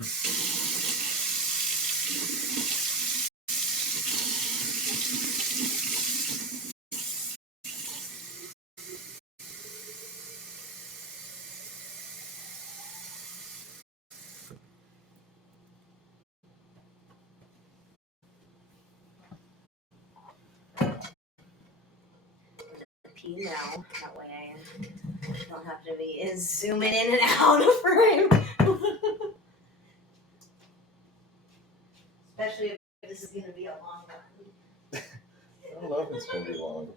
Pee now. That way I don't have to be zooming in and out of frame. Especially if this is going to be a long one. I don't know if it's going to be long.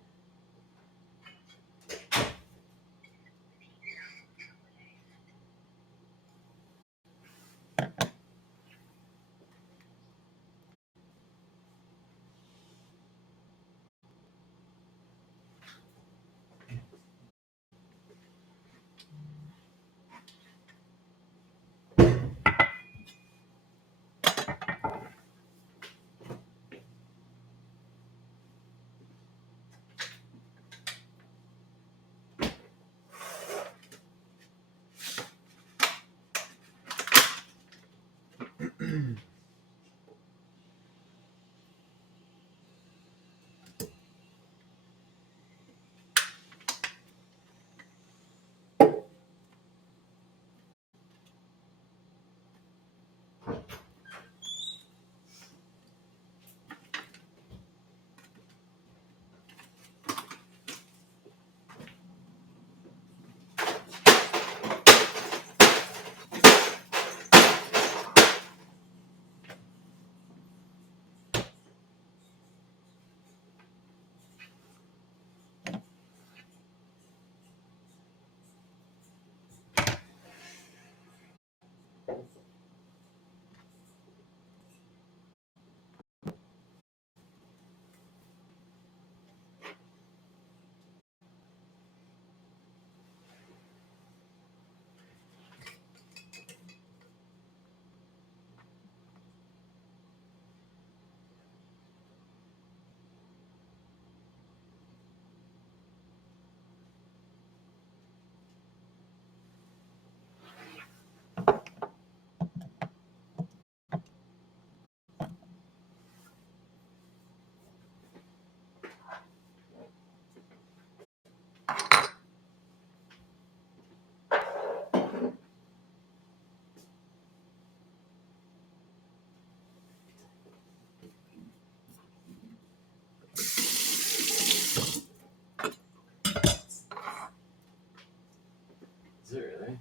Is it really?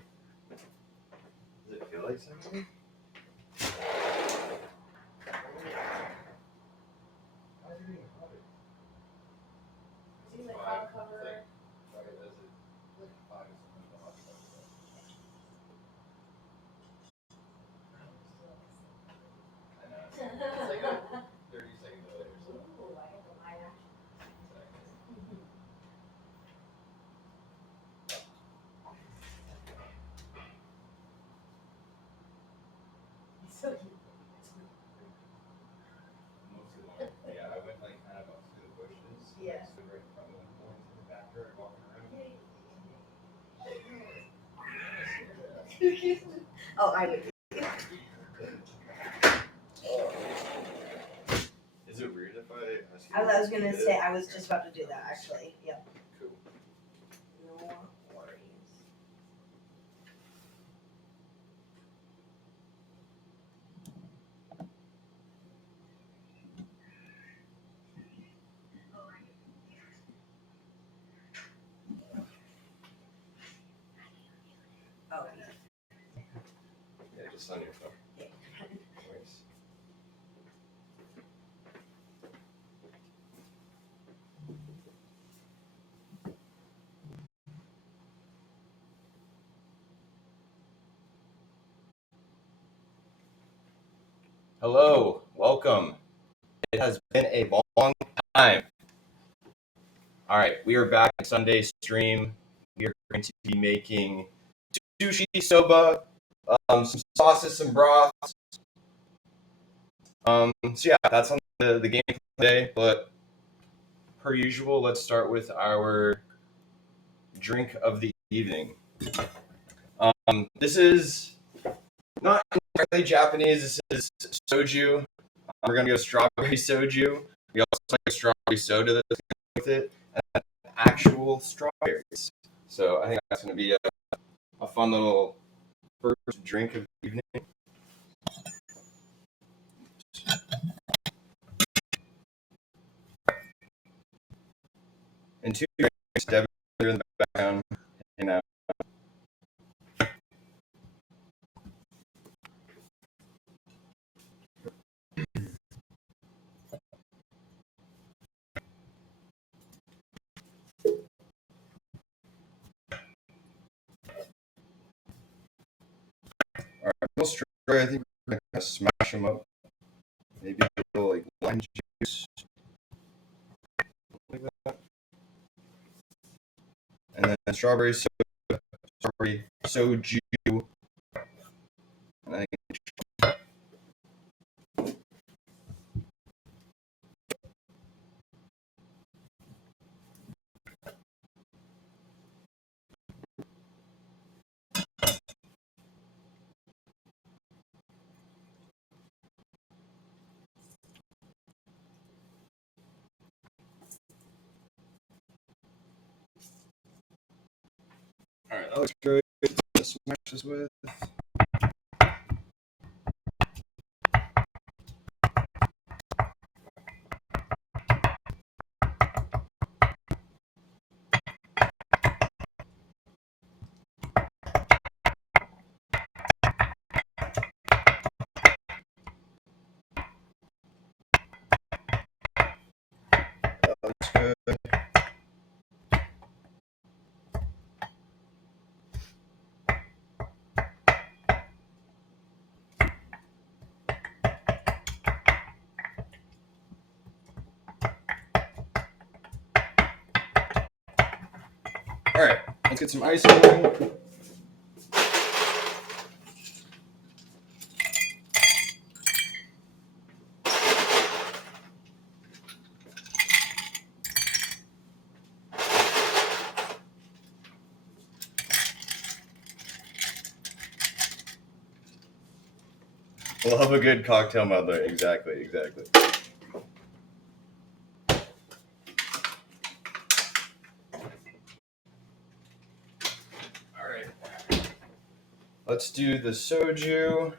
Does it feel like something? Why is it getting hotter? See the cloud cover. Why does it like 5 or something the hot stuff? I know. It's like a 30-second delay or so. Ooh, I have a live action. So cute. Mostly one. Yeah, I went like kind of up through the bushes. Yeah. I stood right in front of them, going to the backyard, walking around. Oh, I would. Is it weird if I ask you? I was going to say, I was just about to do that actually. Yep. Cool. No worries. Oh, Yeah, just on your phone. yeah. Nice. Hello, welcome. It has been a long time. All right, we are back at Sunday stream. We are going to be making sushi, soba, some sauces, some broths. So yeah, that's on the game today. But per usual, let's start with our drink of the evening. This is not entirely Japanese. This is Soju. We're gonna go strawberry Soju. We also like a strawberry soda that's with it, and actual strawberries. So I think that's gonna be a fun little first drink of the evening. And two drinks, Devin in the background, hanging out. All right, little strawberry. I think we're gonna smash them up. Maybe a little like lime juice, like that. And then strawberry soju. And I All right, that looks good. Let's smash this with. That looks good. All right, let's get some ice in. Love a good cocktail mother. Exactly. All right, let's do the soju.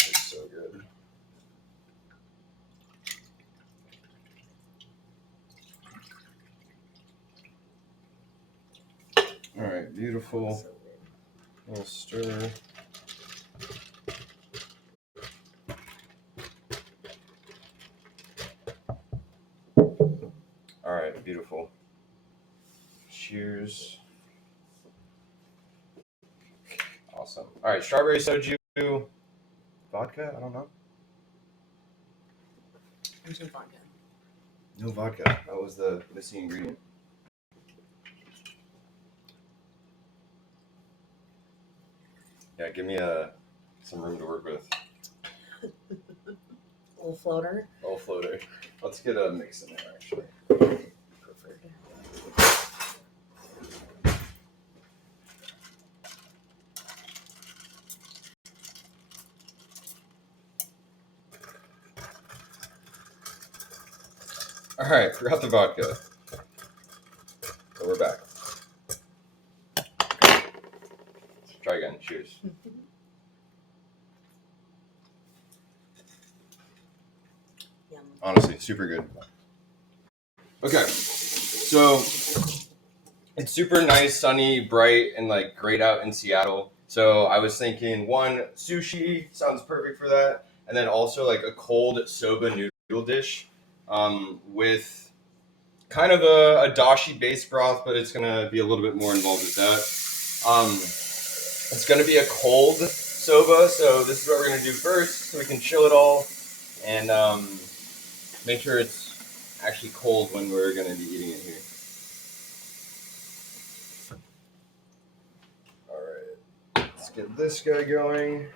It's so good. All right, beautiful. So good. Little stir. All right, beautiful. Cheers. Awesome. All right, strawberry soju, vodka. I don't know. There's some vodka. No vodka. That was the missing ingredient. Yeah, give me some room to work with. Little floater. Little floater. Let's get a mix in there, actually. Preferred. All right, forgot the vodka. So we're back. Try again. Cheers. Yum. Honestly, super good. Okay, so it's super nice, sunny, bright, and like great out in Seattle. So I was thinking, one, sushi sounds perfect for that, and then also like a cold soba noodle dish with kind of a dashi based broth, but it's gonna be a little bit more involved with that. It's gonna be a cold soba, so this is what we're gonna do first, so we can chill it all and make sure it's actually cold when we're gonna be eating it here. Get this guy going.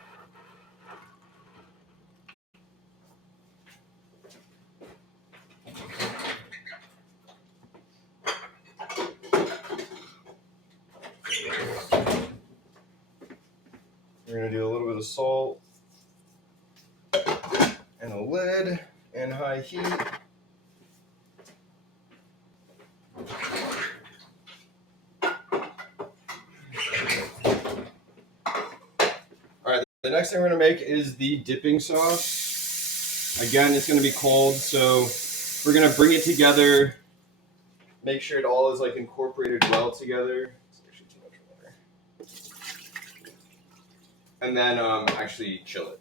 We're going to do a little bit of salt and a lid and high heat. Alright, the next thing we're going to make is the dipping sauce. Again, it's going to be cold, so we're going to bring it together, make sure it all is like incorporated well together. It's actually too much water. And then actually chill it.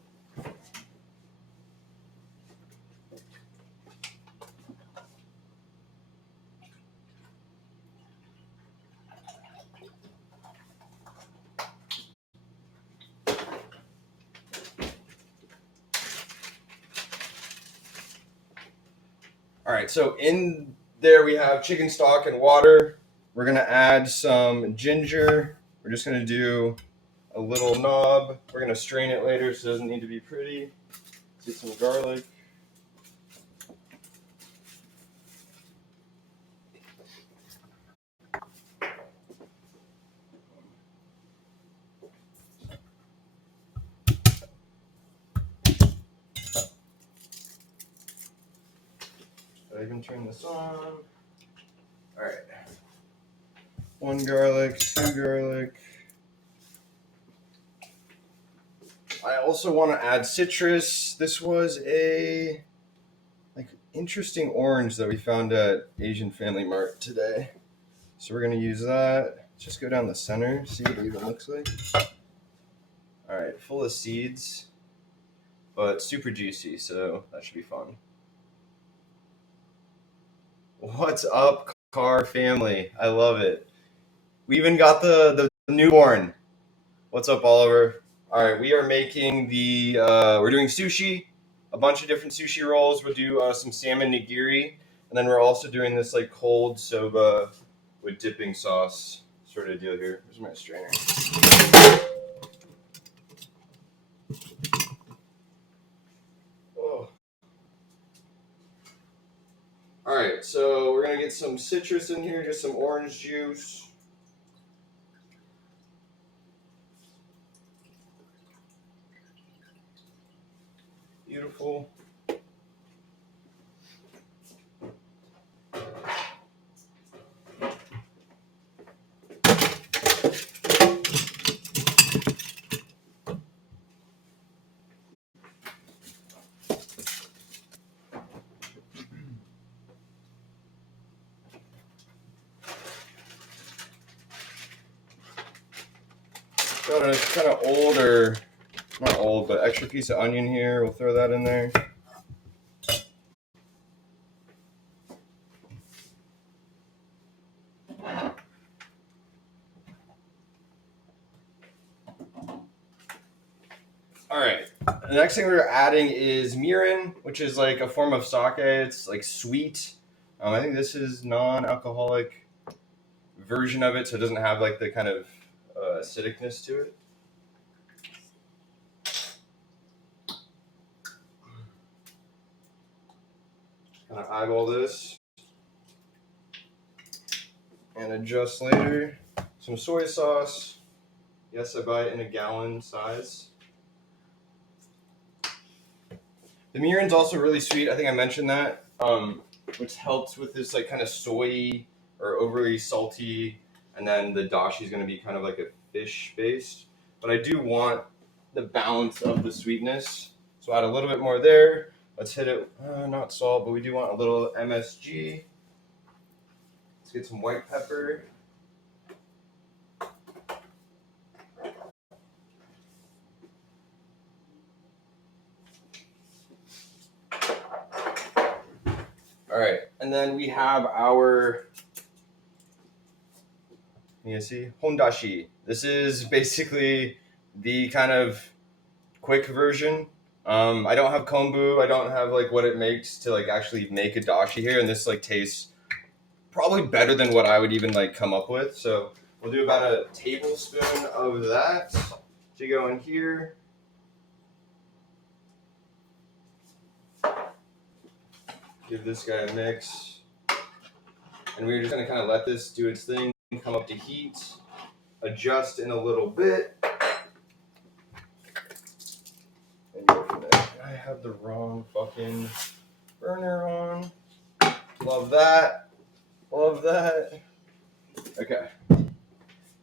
All right, so in there we have chicken stock and water. We're gonna add some ginger. We're just gonna do a little knob. We're gonna strain it later, so it doesn't need to be pretty. Let's get some garlic. Did I even turn this on? All right. 1 garlic, 2 garlic. I also want to add citrus. This was a interesting orange that we found at Asian Family Mart today. So we're gonna use that. Just go down the center, see what it even looks like. All right, full of seeds, but super juicy, so that should be fun. What's up, car family? I love it. We even got the newborn. What's up, Oliver? All right, we are making we're doing sushi, a bunch of different sushi rolls. We'll do some salmon nigiri, and then we're also doing this like cold soba with dipping sauce sort of deal here. Here's my strainer. Oh. All right, so we're gonna get some citrus in here, just some orange juice. Beautiful. Got a kind of old, or not old, but extra piece of onion here. We'll throw that in there. All right. The next thing we're adding is Mirin, which is like a form of sake. It's like sweet. I think this is non-alcoholic version of it, so it doesn't have like the kind of acidicness to it. Kind of eyeball this and adjust later. Some soy sauce. Yes, I buy it in a gallon size. The Mirin's also really sweet. I think I mentioned that, which helps with this like kind of soy or overly salty. And then the dashi is going to be kind of like a fish based. But I do want the balance of the sweetness, so add a little bit more there. Let's hit it. Not salt, but we do want a little MSG. Let's get some white pepper. All right, and then we have our, you see, Dashi. This is basically the kind of quick version. I don't have kombu. I don't have like what it makes to like actually make a dashi here, and this like tastes probably better than what I would even like come up with. So we'll do about a tablespoon of that, to go in here. Give this guy a mix. And we're just going to kind of let this do its thing, come up to heat, adjust in a little bit. And go from there. I have the wrong fucking burner on. Love that. Love that. Okay.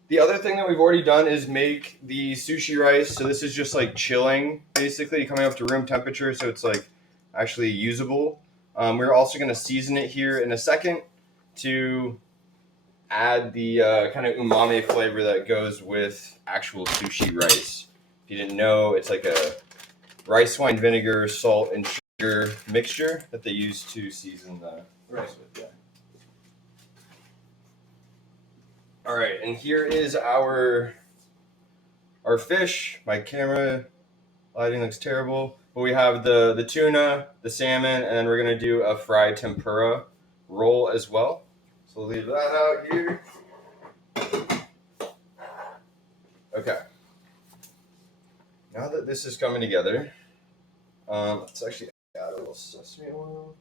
The other thing that we've already done is make the sushi rice. So this is just like chilling, basically coming up to room temperature. So it's like actually usable. We're also going to season it here in a second to add the kind of umami flavor that goes with actual sushi rice. If you didn't know, it's like a rice wine vinegar, salt, and sugar mixture that they use to season the rice with. Yeah. All right, and here is our fish. My camera lighting looks terrible, but we have the tuna, the salmon, and then we're gonna do a fried tempura roll as well. So we'll leave that out here. Okay. Now that this is coming together, let's actually add a little sesame oil.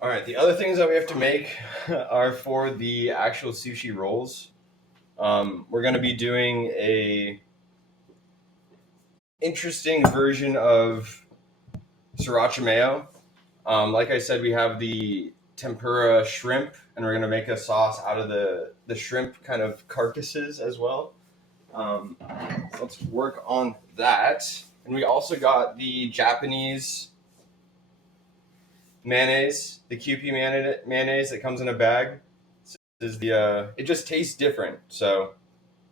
All right, the other things that we have to make are for the actual sushi rolls. We're going to be doing a interesting version of sriracha mayo. Like I said, we have the tempura shrimp, and we're going to make a sauce out of the shrimp kind of carcasses as well. So let's work on that. And we also got the Japanese mayonnaise, the Kewpie mayonnaise that comes in a bag. This is it just tastes different, so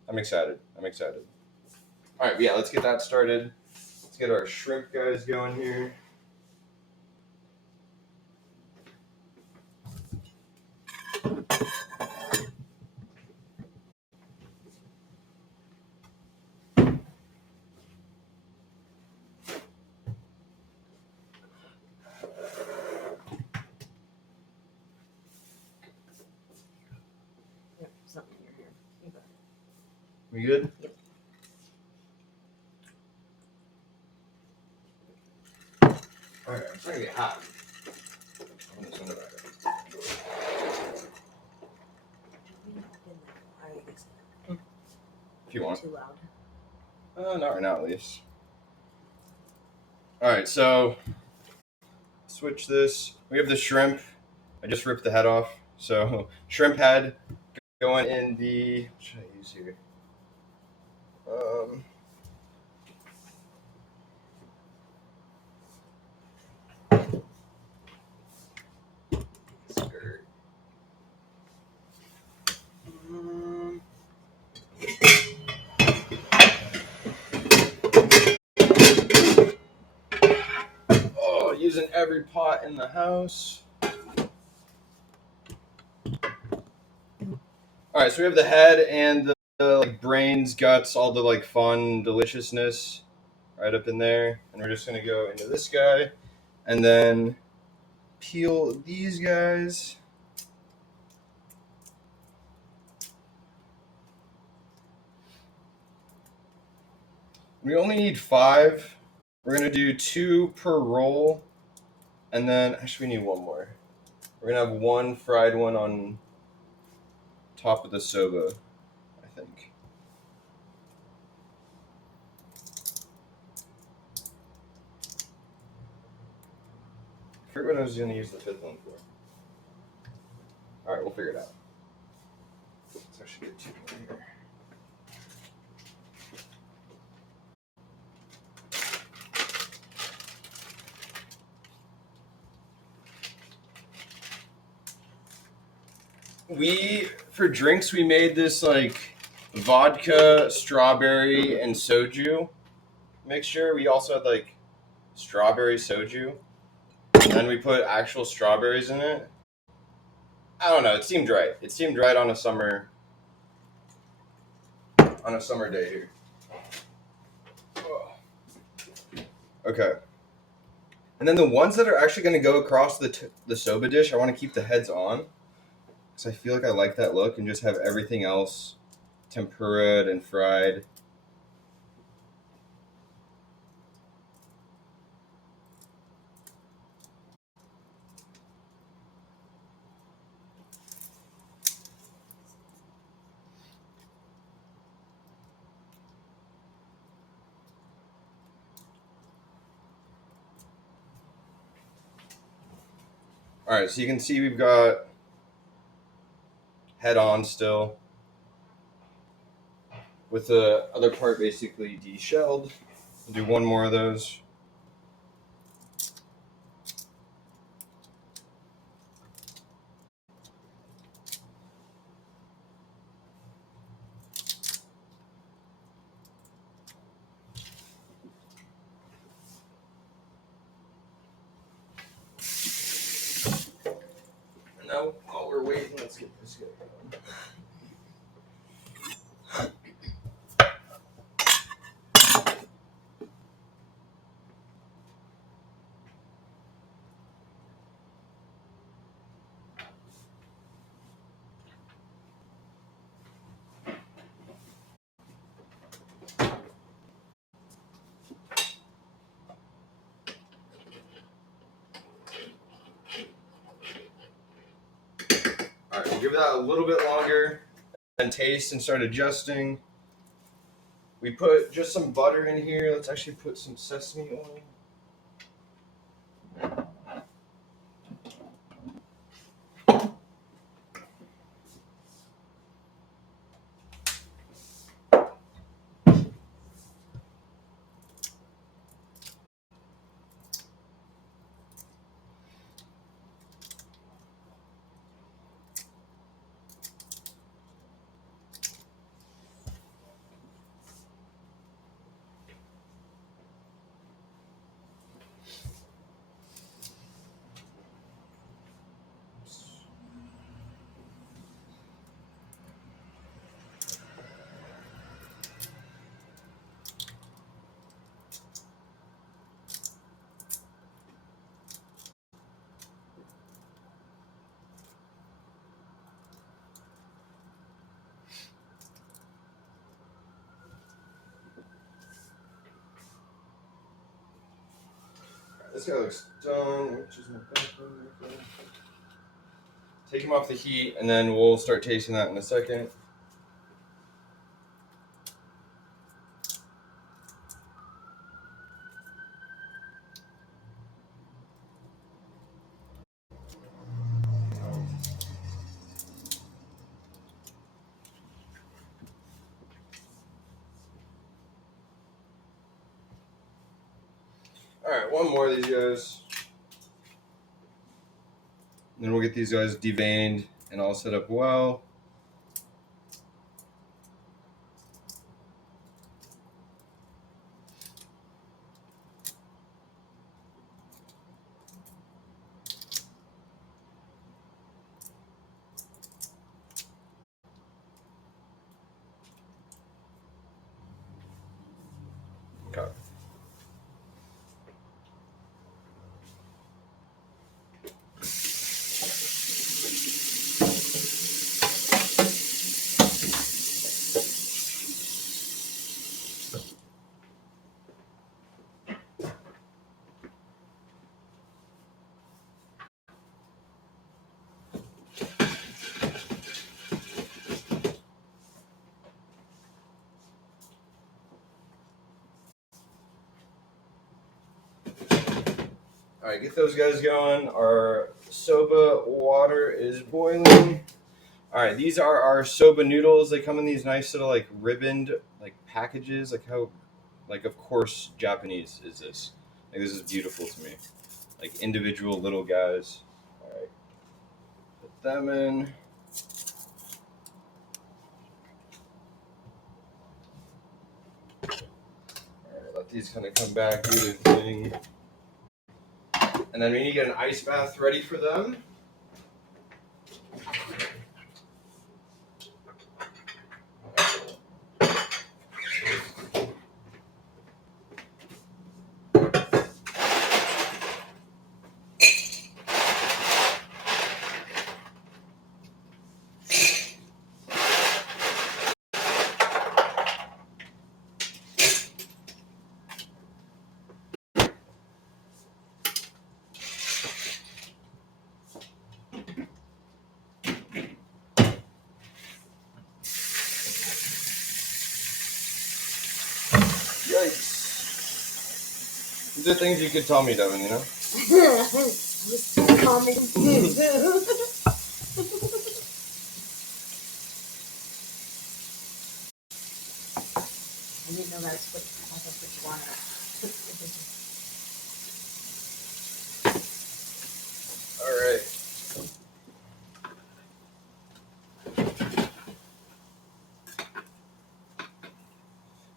I'm excited. All right, yeah, let's get that started. Let's get our shrimp guys going here. Something in your hair. You got it. We good? Yep. All right, it's starting to get hot. If you want. Too loud. Not right now, at least. All right, so switch this. We have the shrimp. I just ripped the head off. So shrimp head going in the. What should I use here? Skirt. Oh, using every pot in the house. All right, so we have the head and the like brains, guts, all the like fun deliciousness right up in there, and we're just gonna go into this guy, and then peel these guys. We only need 5. We're gonna do 2 per roll, and then actually we need 1 more. We're gonna have 1 fried one on top of the soba, I think. I forget what I was gonna use the 5th one for. All right, we'll figure it out. So I should get 2 more here. We for drinks, we made this like vodka, strawberry, and soju mixture. We also had like strawberry soju, and we put actual strawberries in it. I don't know. It seemed right. It seemed right on a summer day here. Okay. And then the ones that are actually going to go across the soba dish, I want to keep the heads on because I feel like I like that look and just have everything else tempura'd and fried. All right, so you can see we've got head on still with the other part basically de-shelled. We'll do one more of those. And now while we're waiting, let's get this going. All right, we'll give that a little bit longer and taste and start adjusting. We put just some butter in here. Let's actually put some sesame oil. This guy looks done. Which is my background? Take him off the heat, and then we'll start tasting that in a second. All right, one more of these guys. Then we'll get these guys deveined and all set up well. Okay. All right, get those guys going. Our soba water is boiling. All right, these are our soba noodles. They come in these nice little like ribboned like packages. Like how, like of course Japanese is this. Like this is beautiful to me. Like individual little guys. All right, put them in. these kind of come back, do their thing. And then we need to get an ice bath ready for them. Yikes. These are things you could tell me, Devin, you know? Just common food. I didn't know that's what you wanted. Alright.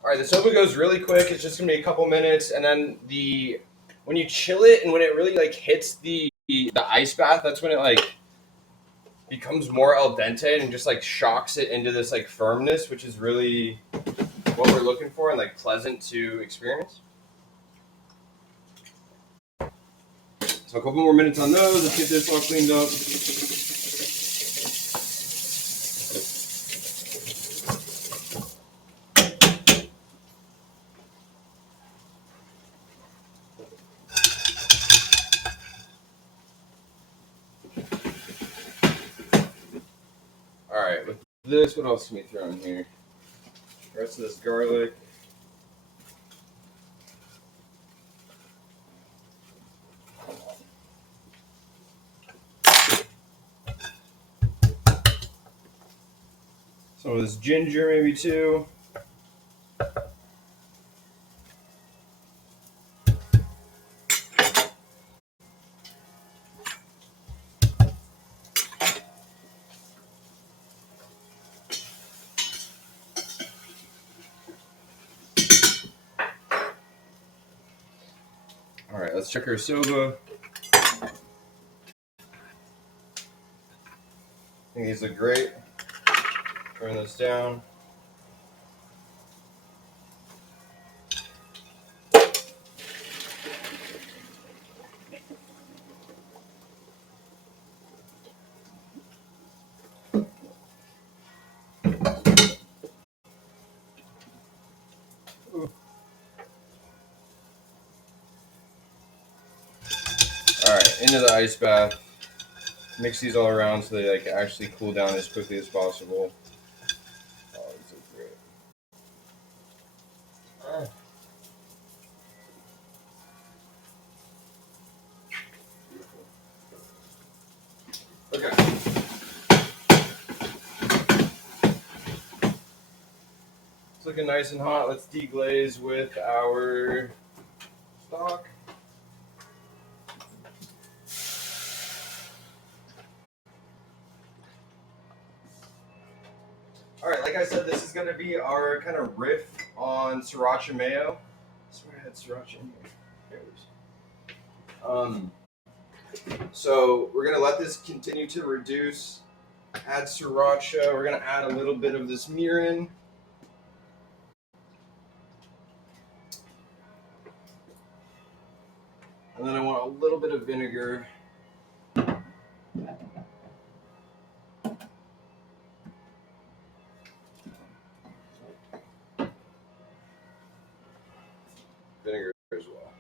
Alright, the soba goes really quick. It's just gonna be a couple minutes, and then when you chill it and when it really like hits the ice bath, that's when it like becomes more al dente and just like shocks it into this like firmness, which is really what we're looking for and like pleasant to experience. So a couple more minutes on those. Let's get this all cleaned up. Alright, with this, what else can we throw in here? The rest of this garlic. Some of this ginger, maybe too. Alright, let's check our soba. I think these look great. Turn this down. Alright, into the ice bath. Mix these all around so they like actually cool down as quickly as possible. Oh, these look great. Okay. It's looking nice and hot. Let's deglaze with our stock. Alright, like I said, this is going to be our kind of riff on sriracha mayo. I swear I had sriracha in here. There it is. So we're going to let this continue to reduce. Add sriracha. We're going to add a little bit of this mirin. And then I want a little bit of vinegar. Vinegar as well.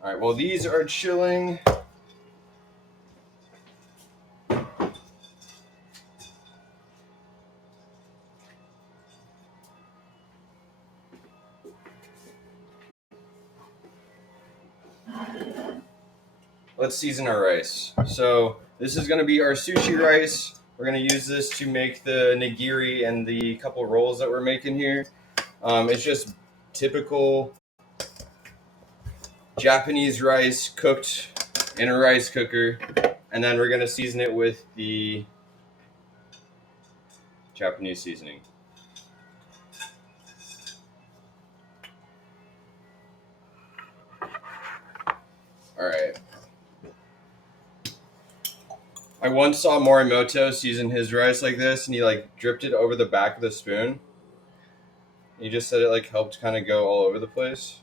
All right, well, these are chilling. Let's season our rice. So this is going to be our sushi rice. We're gonna use this to make the nigiri and the couple rolls that we're making here. It's just typical Japanese rice cooked in a rice cooker, and then we're gonna season it with the Japanese seasoning. All right. I once saw Morimoto season his rice like this, and he like dripped it over the back of the spoon. He just said it like helped kind of go all over the place.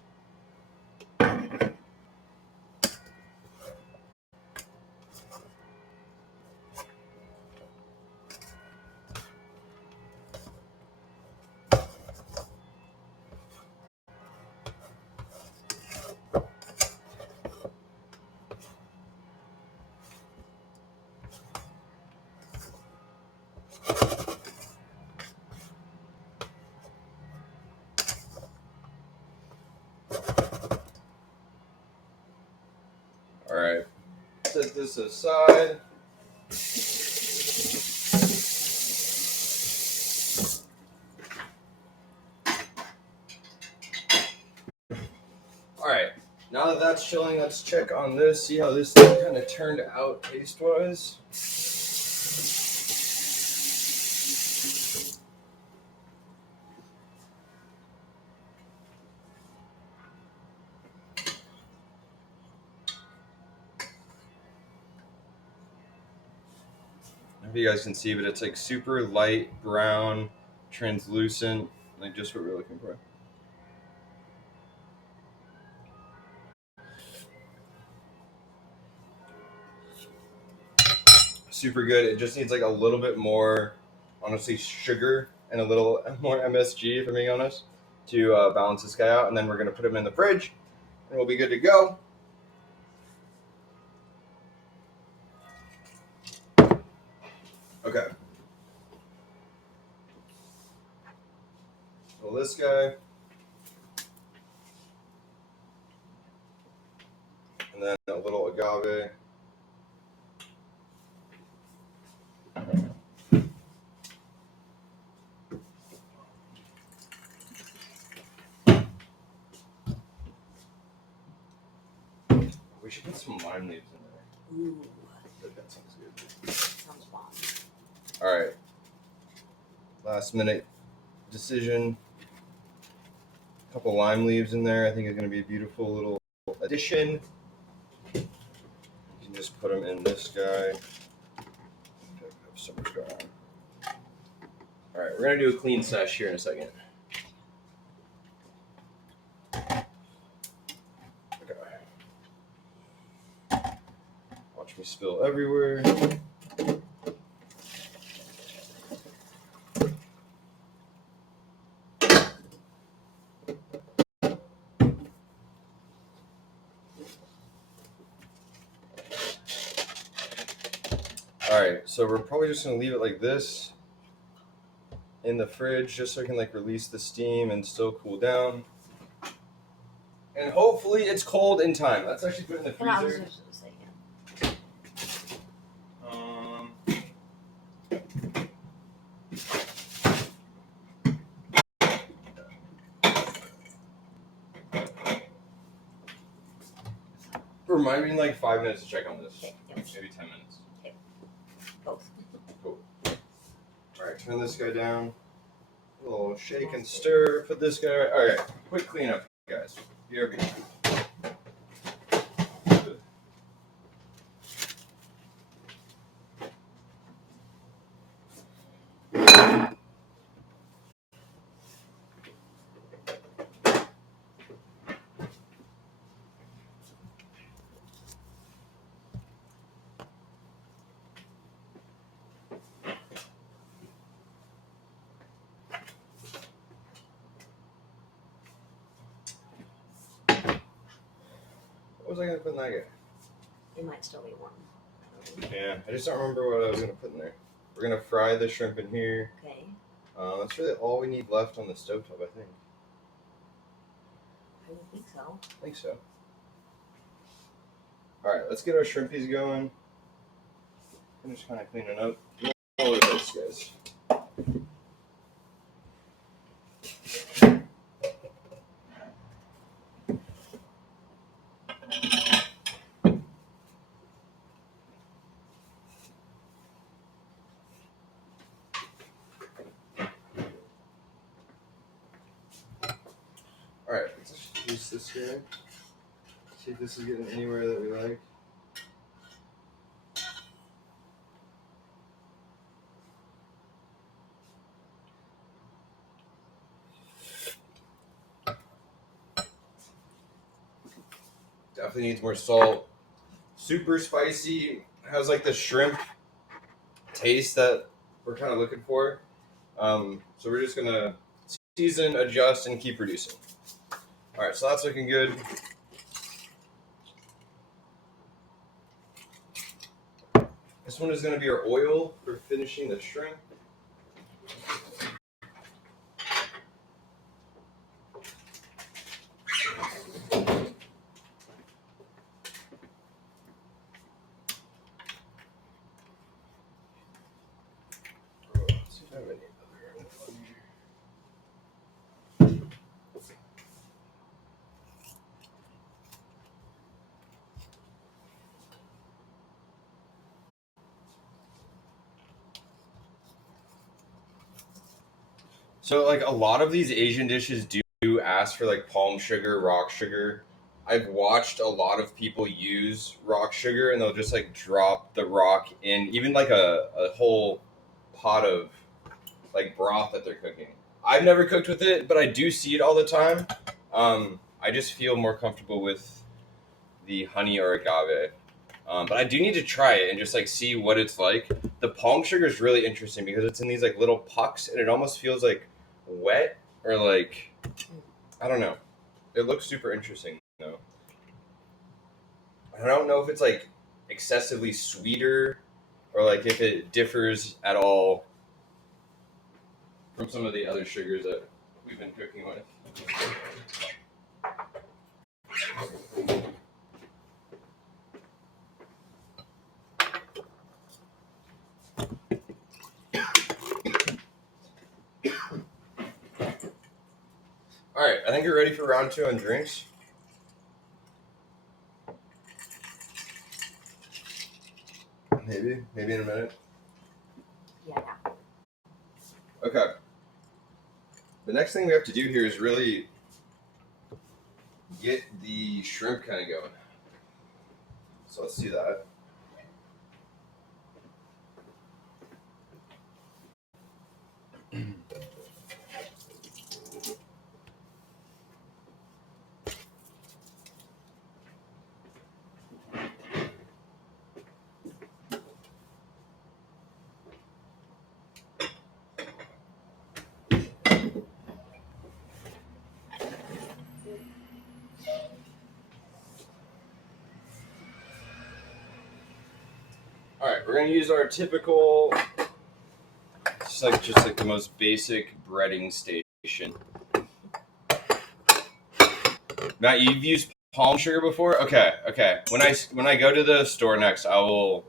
All right, set this aside. All right, now that that's chilling, let's check on this, see how this thing kind of turned out taste-wise. I don't know if you guys can see, but it's like super light brown, translucent, like just what we're looking for. Super good. It just needs like a little bit more, honestly, sugar and a little more MSG, if I'm being honest, to balance this guy out. And then we're going to put him in the fridge, and we'll be good to go. Okay. So this guy, and then a little agave. We should put some lime leaves in there. Ooh, That sounds good. sounds bomb. All right. Last minute decision. A couple lime leaves in there. I think it's going to be a beautiful little addition. You can just put them in this guy. I have so much going on. All right, we're going to do a clean sesh here in a second. Watch me spill everywhere. Alright, so we're probably just going to leave it like this in the fridge just so it can like release the steam and still cool down. And hopefully it's cold in time. Let's actually put it in the freezer. Remind me in like 5 minutes to check on this. Okay, yep. Maybe 10 minutes. Okay. Both. Cool. Alright, turn this guy down. A little shake and stir. Put this guy right. Alright, quick cleanup, guys. Here we go. What was I going to put in that guy? It might still be warm. Yeah, I just don't remember what I was going to put in there. We're going to fry the shrimp in here. Okay. That's really all we need left on the stovetop, I think. I would think so. I think so. Alright, let's get our shrimpies going. Finish kind of cleaning up. all over this, guys. Alright, let's just use this guy. See if this is getting anywhere that we like. Definitely needs more salt. Super spicy. Has like the shrimp taste that we're kind of looking for. So we're just gonna season, adjust, and keep reducing. All right, so that's looking good. This one is gonna be our oil for finishing the shrimp. So like a lot of these Asian dishes do ask for like palm sugar, rock sugar. I've watched a lot of people use rock sugar and they'll just like drop the rock in even like a whole pot of like broth that they're cooking. I've never cooked with it, but I do see it all the time. I just feel more comfortable with the honey or agave. But I do need to try it and just like see what it's like. The palm sugar is really interesting because it's in these like little pucks and it almost feels like wet or like I don't know. It looks super interesting though. I don't know if it's like excessively sweeter or like if it differs at all from some of the other sugars that we've been cooking with. All right, I think you're ready for round 2 on drinks. Maybe in a minute. Yeah. Okay. The next thing we have to do here is really get the shrimp kind of going. So let's do that. All right, we're gonna use our typical, just like the most basic breading station. Matt, you've used palm sugar before? Okay. When I go to the store next, I will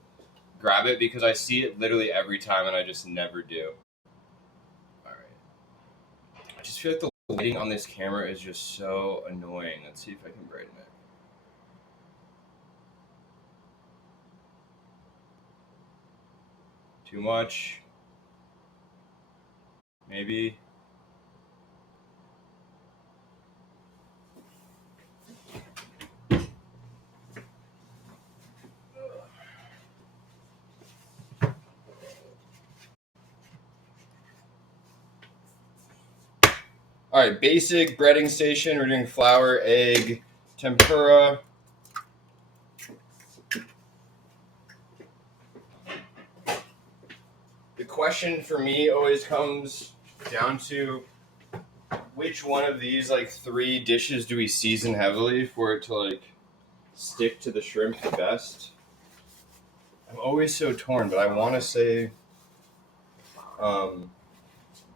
grab it because I see it literally every time and I just never do. All right. I just feel like the lighting on this camera is just so annoying. Let's see if I can brighten it. Too much. Maybe. All right, basic breading station. We're doing flour, egg, tempura. The question for me always comes down to which one of these like 3 dishes do we season heavily for it to like stick to the shrimp the best? I'm always so torn, but I want to say,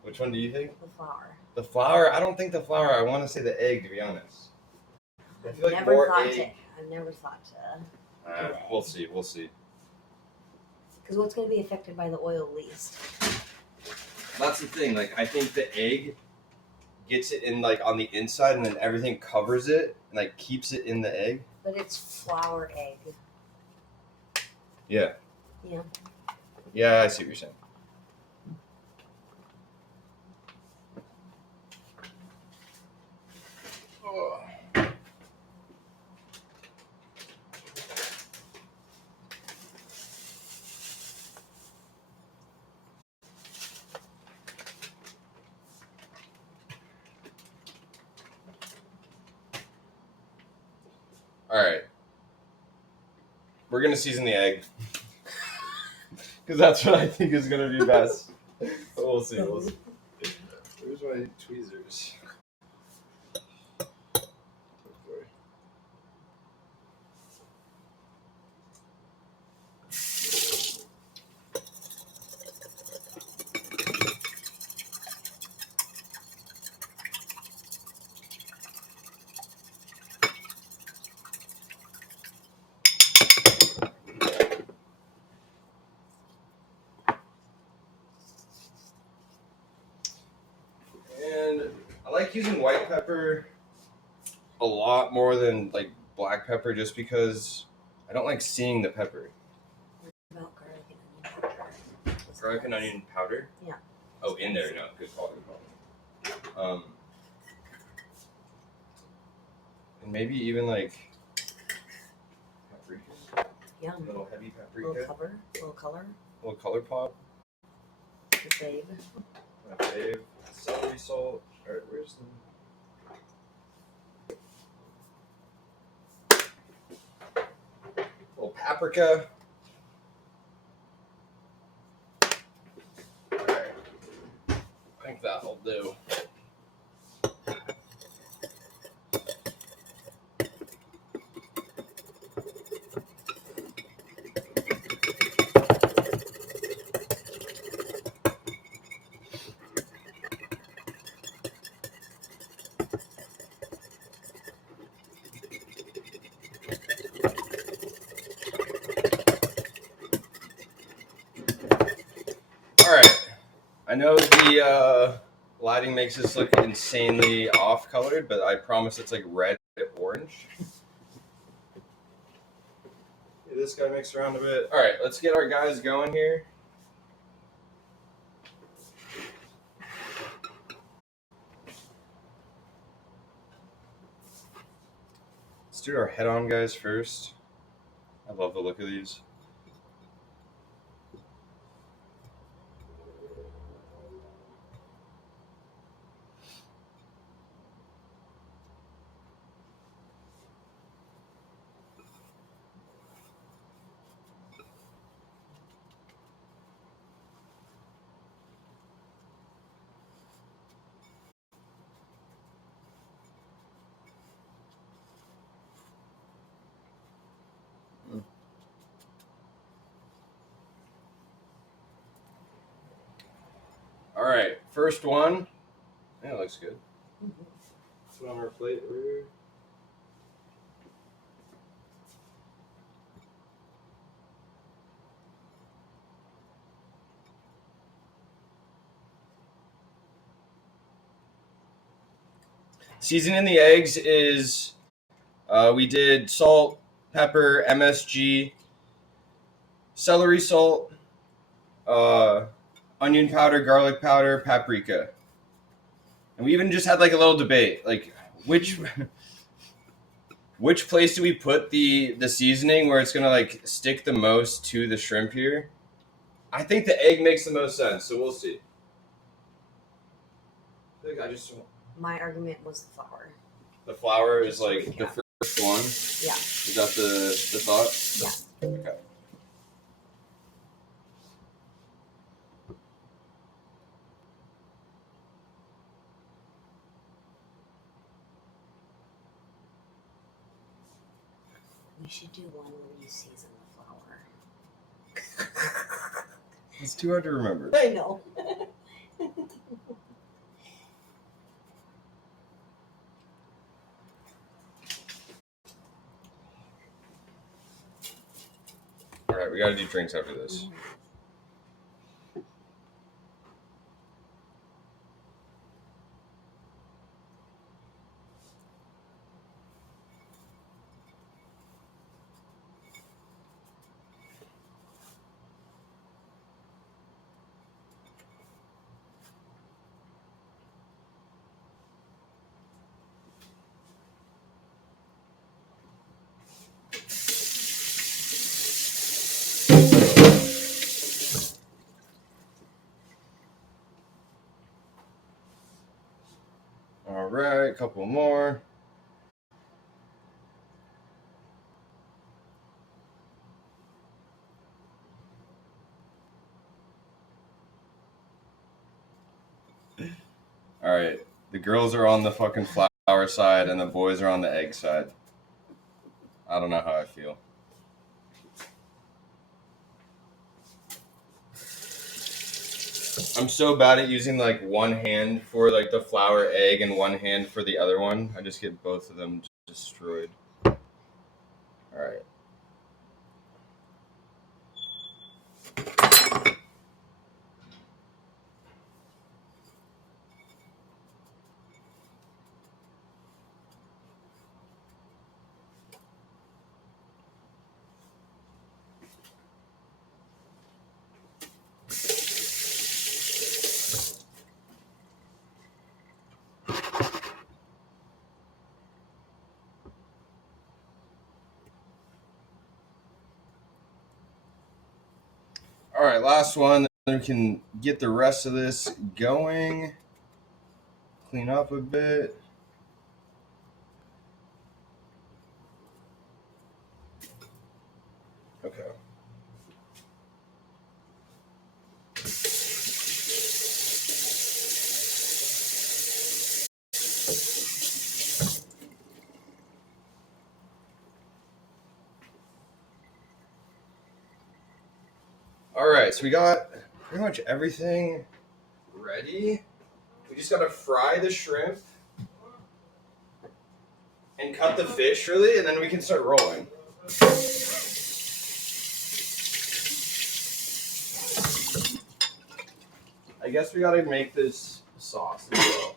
which one do you think? The flour. The flour? I don't think the flour. I want to say the egg, to be honest. I feel like I've never thought to. We'll see. Because Because what's going to be affected by the oil least? That's the thing. Like, I think the egg gets it in like on the inside, and then everything covers it and like keeps it in the egg. But it's flour egg. Yeah. Yeah. Yeah, I see what you're saying. Oh. All right. We're going to season the egg. Because that's what I think is going to be best. But we'll see. We'll see. Where's my tweezers? And I like using white pepper a lot more than like black pepper just because I don't like seeing the pepper. What about garlic and onion powder? Garlic and onion powder? Yeah. Oh, in there, no. Good call, good call. And maybe even like paprika. Yeah. A little heavy paprika. A little cover, a little color. A little color pop. Your fave. My fave. Celery salt. Alright, where's the little paprika? Alright. I think that'll do. Alright. I know the lighting makes this look insanely off-colored, but I promise it's like red orange. This guy mixed around a bit. Alright, let's get our guys going here. Let's do our head-on guys first. I love the look of these. All right, first one. Yeah, looks good. Put on our plate over here. Seasoning the eggs is we did salt, pepper, MSG, celery salt, onion powder, garlic powder, paprika. And we even just had like a little debate, like which place do we put the seasoning where it's gonna like stick the most to the shrimp here? I think the egg makes the most sense, so we'll see. My argument was the flour. The flour is like the first one. Yeah. Is that the thought? Yeah. Okay. We should do one where you season the flour. It's too hard to remember. I know. All right, we gotta do drinks after this. right, couple more. All right, the girls are on the fucking flour side and the boys are on the egg side. I don't know how I feel. I'm so bad at using like one hand for like the flour egg and one hand for the other one. I just get both of them destroyed. All right. All right, last one. Then we can get the rest of this going. Clean up a bit. Okay. All right, so we got pretty much everything ready. We just gotta fry the shrimp and cut the fish, really, and then we can start rolling. I guess we gotta make this sauce as well.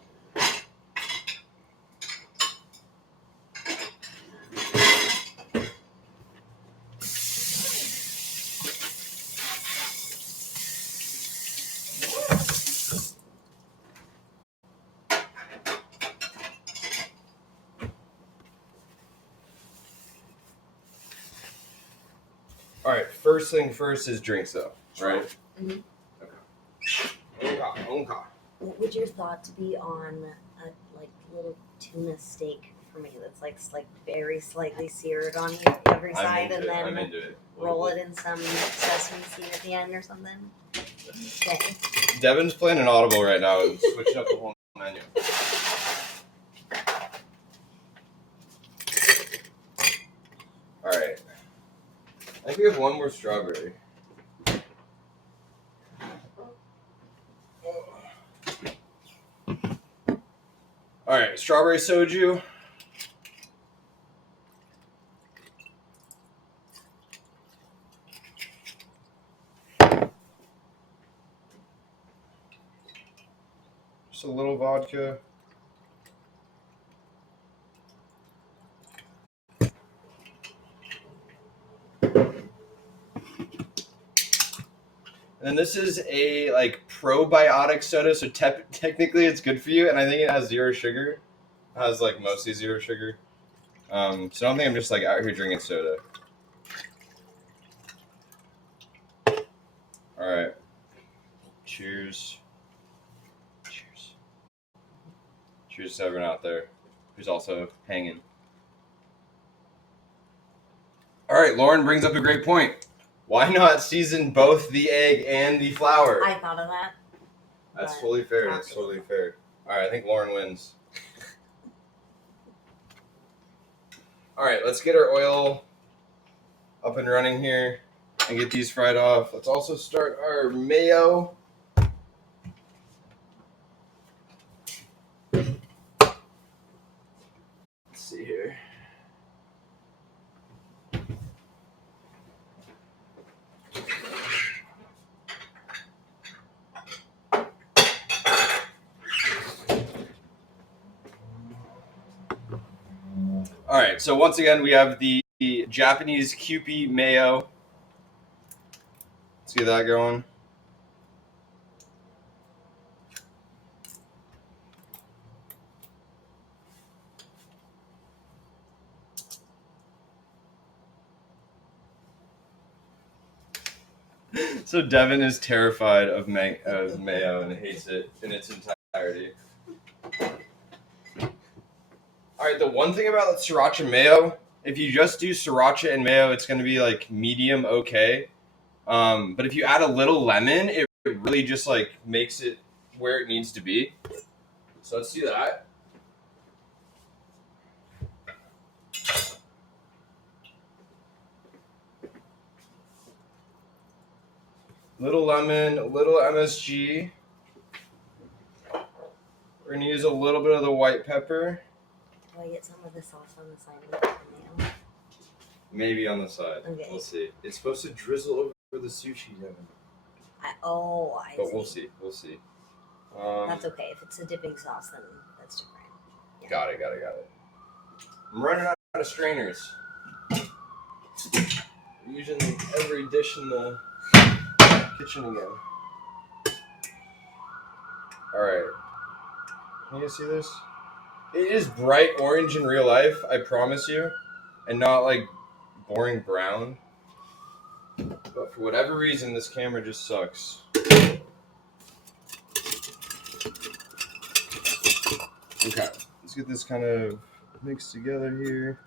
All right, first thing first is drinks, though, right? Mm-hmm. Okay. What would your thoughts be on a like little tuna steak for me that's like very slightly seared on every side and then roll it in some sesame seed at the end or something? Okay. Devin's playing an audible right now and switching up the whole menu. All right. I think we have one more strawberry. All right, strawberry soju. Just a little vodka. And this is a like probiotic soda, so technically it's good for you, and I think it has zero sugar. It has like mostly zero sugar. So I don't think I'm just like out here drinking soda. All right. Cheers. Cheers. Cheers to everyone out there who's also hanging. All right, Lauren brings up a great point. Why not season both the egg and the flour? I thought of that. That's totally fair. That's totally fair. All right, I think Lauren wins. All right, let's get our oil up and running here and get these fried off. Let's also start our mayo. Let's see here. All right, so once again, we have the Japanese Kewpie mayo. Let's get that going. So Devin is terrified of mayo and hates it in its entirety. All right, the one thing about sriracha mayo, if you just do sriracha and mayo, it's going to be like medium okay. But if you add a little lemon, it really just like makes it where it needs to be. So let's do that. Little lemon, little MSG. We're gonna use a little bit of the white pepper. Do I get some of the sauce on the side of the mayo? Maybe on the side. Okay. We'll see. It's supposed to drizzle over the sushi, Devin. I But see. we'll see. We'll see. That's okay. If it's a dipping sauce, then that's different. Yeah. Got it. I'm running out of strainers. We're using every dish in the kitchen again. Alright. Can you guys see this? It is bright orange in real life, I promise you. And not like boring brown. But for whatever reason, this camera just sucks. Okay, let's get this kind of mixed together here.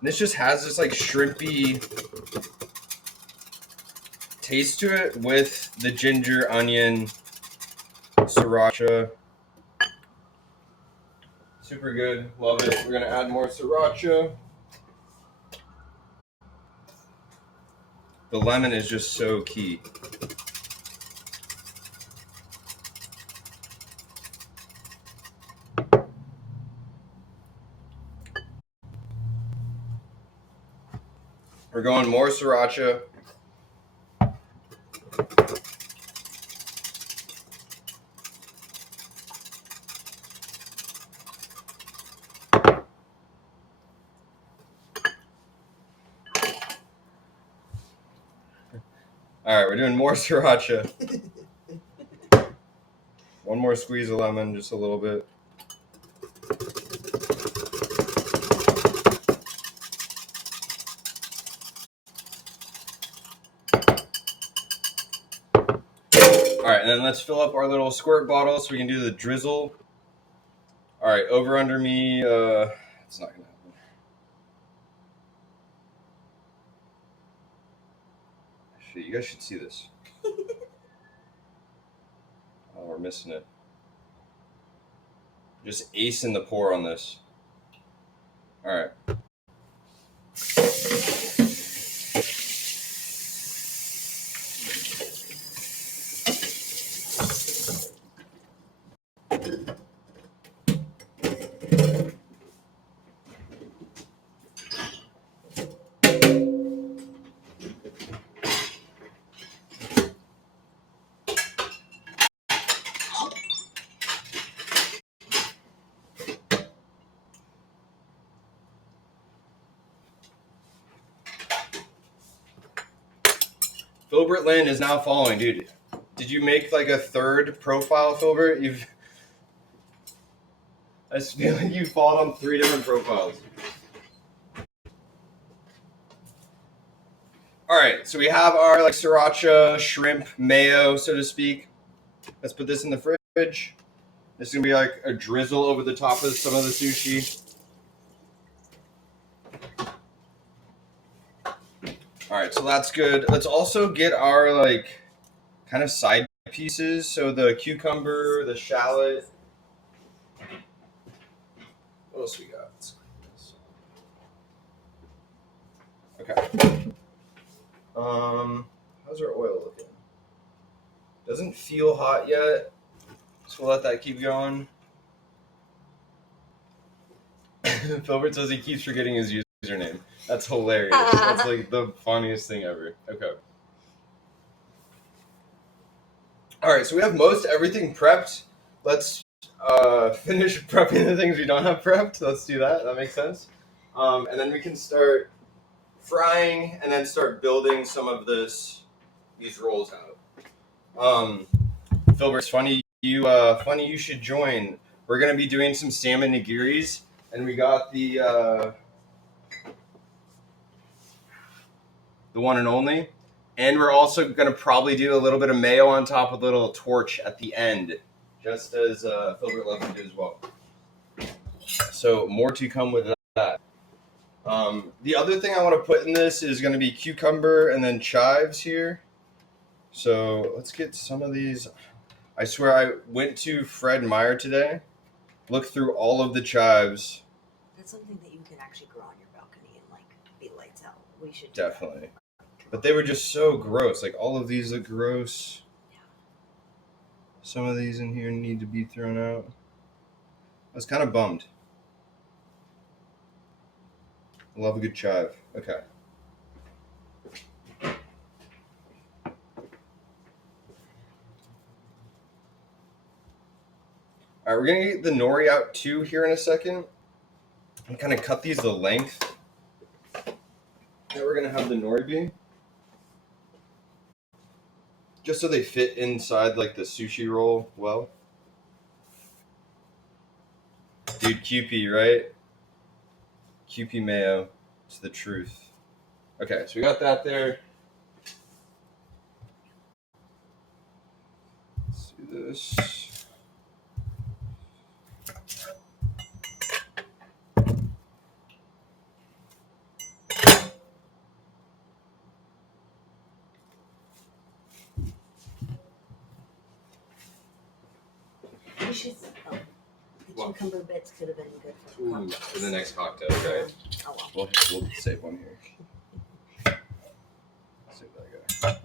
And this just has this like shrimpy taste to it with the ginger, onion, sriracha. Super good. Love it. We're going to add more sriracha. The lemon is just so key. We're going more sriracha. All right, we're doing more sriracha. One more squeeze of lemon, just a little bit. All right, and then let's fill up our little squirt bottle so we can do the drizzle. All right, over under me. It's not gonna happen. Shit, you guys should see this. Oh, we're missing it. Just acing the pour on this. All right. Filbert Lynn is now following, dude. Did you make like a third profile, Filbert? I just feel like you followed on 3 different profiles. All right, so we have our like sriracha, shrimp, mayo, so to speak. Let's put this in the fridge. This is gonna be like a drizzle over the top of some of the sushi. All right, so that's good. Let's also get our like kind of side pieces. So the cucumber, the shallot. What else we got? Okay. How's our oil looking? Doesn't feel hot yet, so we'll let that keep going. Filbert says he keeps forgetting his username. That's hilarious. That's like the funniest thing ever. Okay. All right, so we have most everything prepped. Let's finish prepping the things we don't have prepped. Let's do that. That makes sense. And then we can start frying and then start building some of these rolls out. Filbert, funny you should join. We're gonna be doing some salmon nigiris, and we got the one and only. And we're also going to probably do a little bit of mayo on top with a little torch at the end, just as Filbert loves to do as well. So more to come with that. The other thing I want to put in this is going to be cucumber and then chives here. So let's get some of these. I swear I went to Fred Meyer today, looked through all of the chives. That's something that you can actually grow on your balcony and like be lights out. We should Definitely. But they were just so gross. Like all of these look gross. Yeah. Some of these in here need to be thrown out. I was kind of bummed. I love a good chive. Okay. All right, we're going to get the nori out too here in a second. And kind of cut these the length that we're going to have the nori be. Just so they fit inside like the sushi roll well. Dude, QP, right? QP mayo. It's the truth. Okay, so we got that there. Let's do this. The cucumber bits could have been good For the next cocktail, right? Oh well. We'll save one here. Save that guy.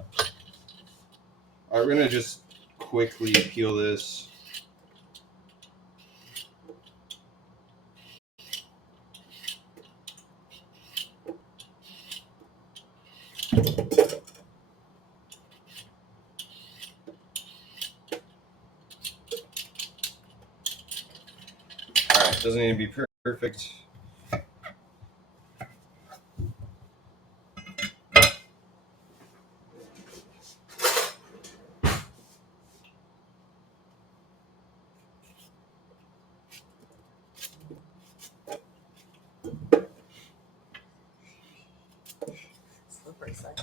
All right, we're gonna just quickly peel this. All right, doesn't need to be perfect.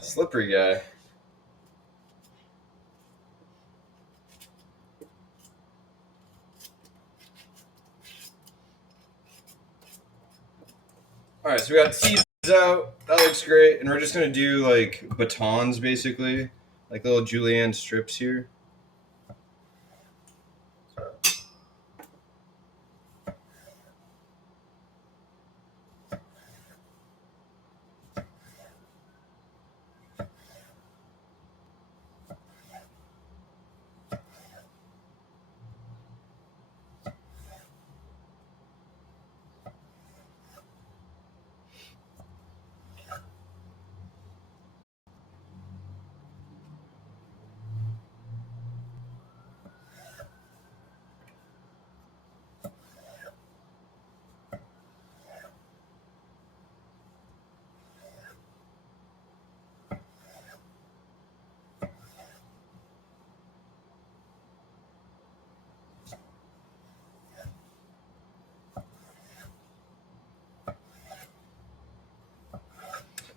Slippery guy. All right, so we got seeds out. That looks great. And we're just going to do like batons, basically. Like little julienne strips here.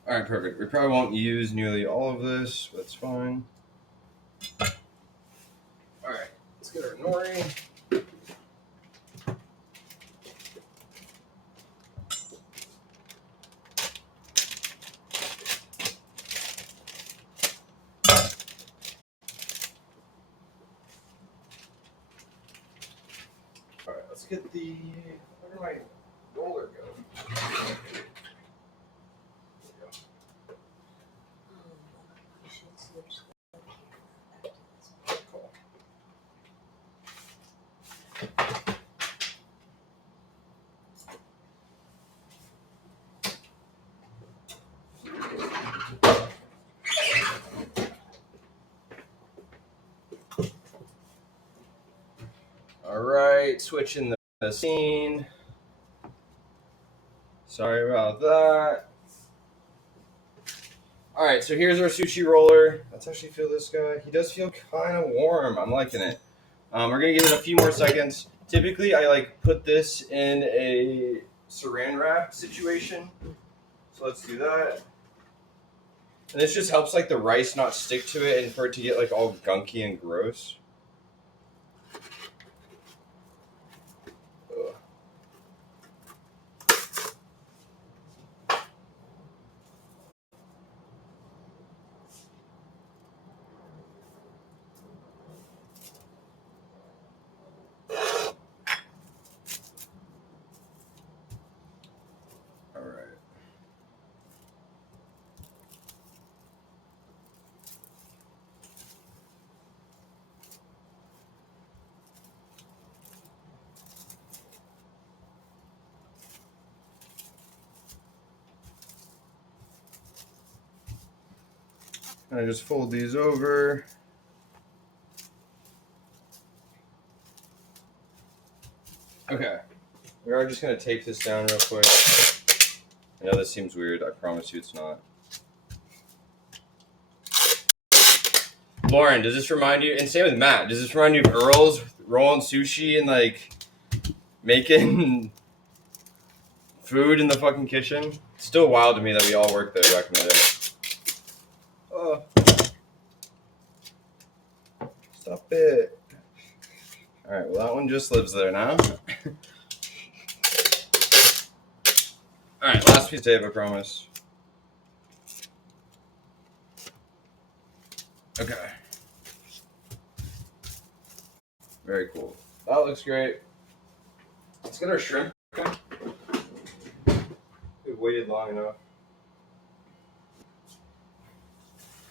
All right, perfect. We probably won't use nearly all of this, but that's fine. All right, let's get our nori. All right, let's get the. Where did my roller go? We should switch the camera back to this one. Cool. All right, switching the scene. Sorry about that. All right, so here's our sushi roller. Let's actually feel this guy. He does feel kind of warm. I'm liking it. We're gonna give it a few more seconds. Typically, I like put this in a saran wrap situation. So let's do that. And this just helps like the rice not stick to it and for it to get like all gunky and gross. Ugh. All right. And I just fold these over. Okay. We are just going to tape this down real quick. I know this seems weird. I promise you it's not. Lauren, does this remind you, and same with Matt, does this remind you of Earl's rolling sushi and like making food in the fucking kitchen? It's still wild to me that we all worked there back in the day. Oh. Stop it. Alright, well that one just lives there now. Alright, last piece of tape, I promise. Okay. Very cool. That looks great. Let's get our shrimp. Okay. We've waited long enough.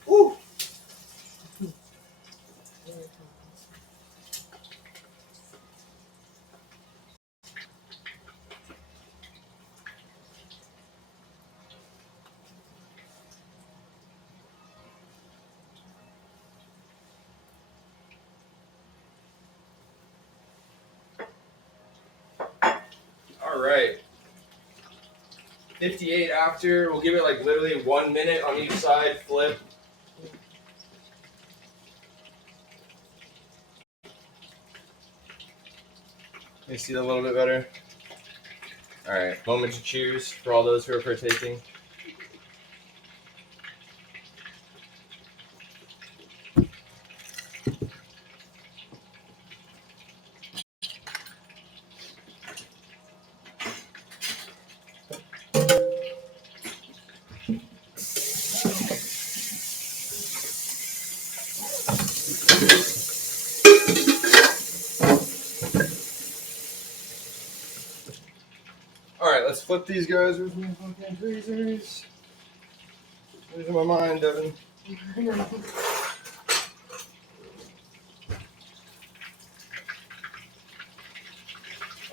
Woo! All right. 58 after. We'll give it like literally 1 minute on each side. Flip. Can you see that a little bit better? All right. Moment to cheers for all those who are partaking. All right, let's flip these guys. Where's my fucking tweezers? Where's my mind, Devin?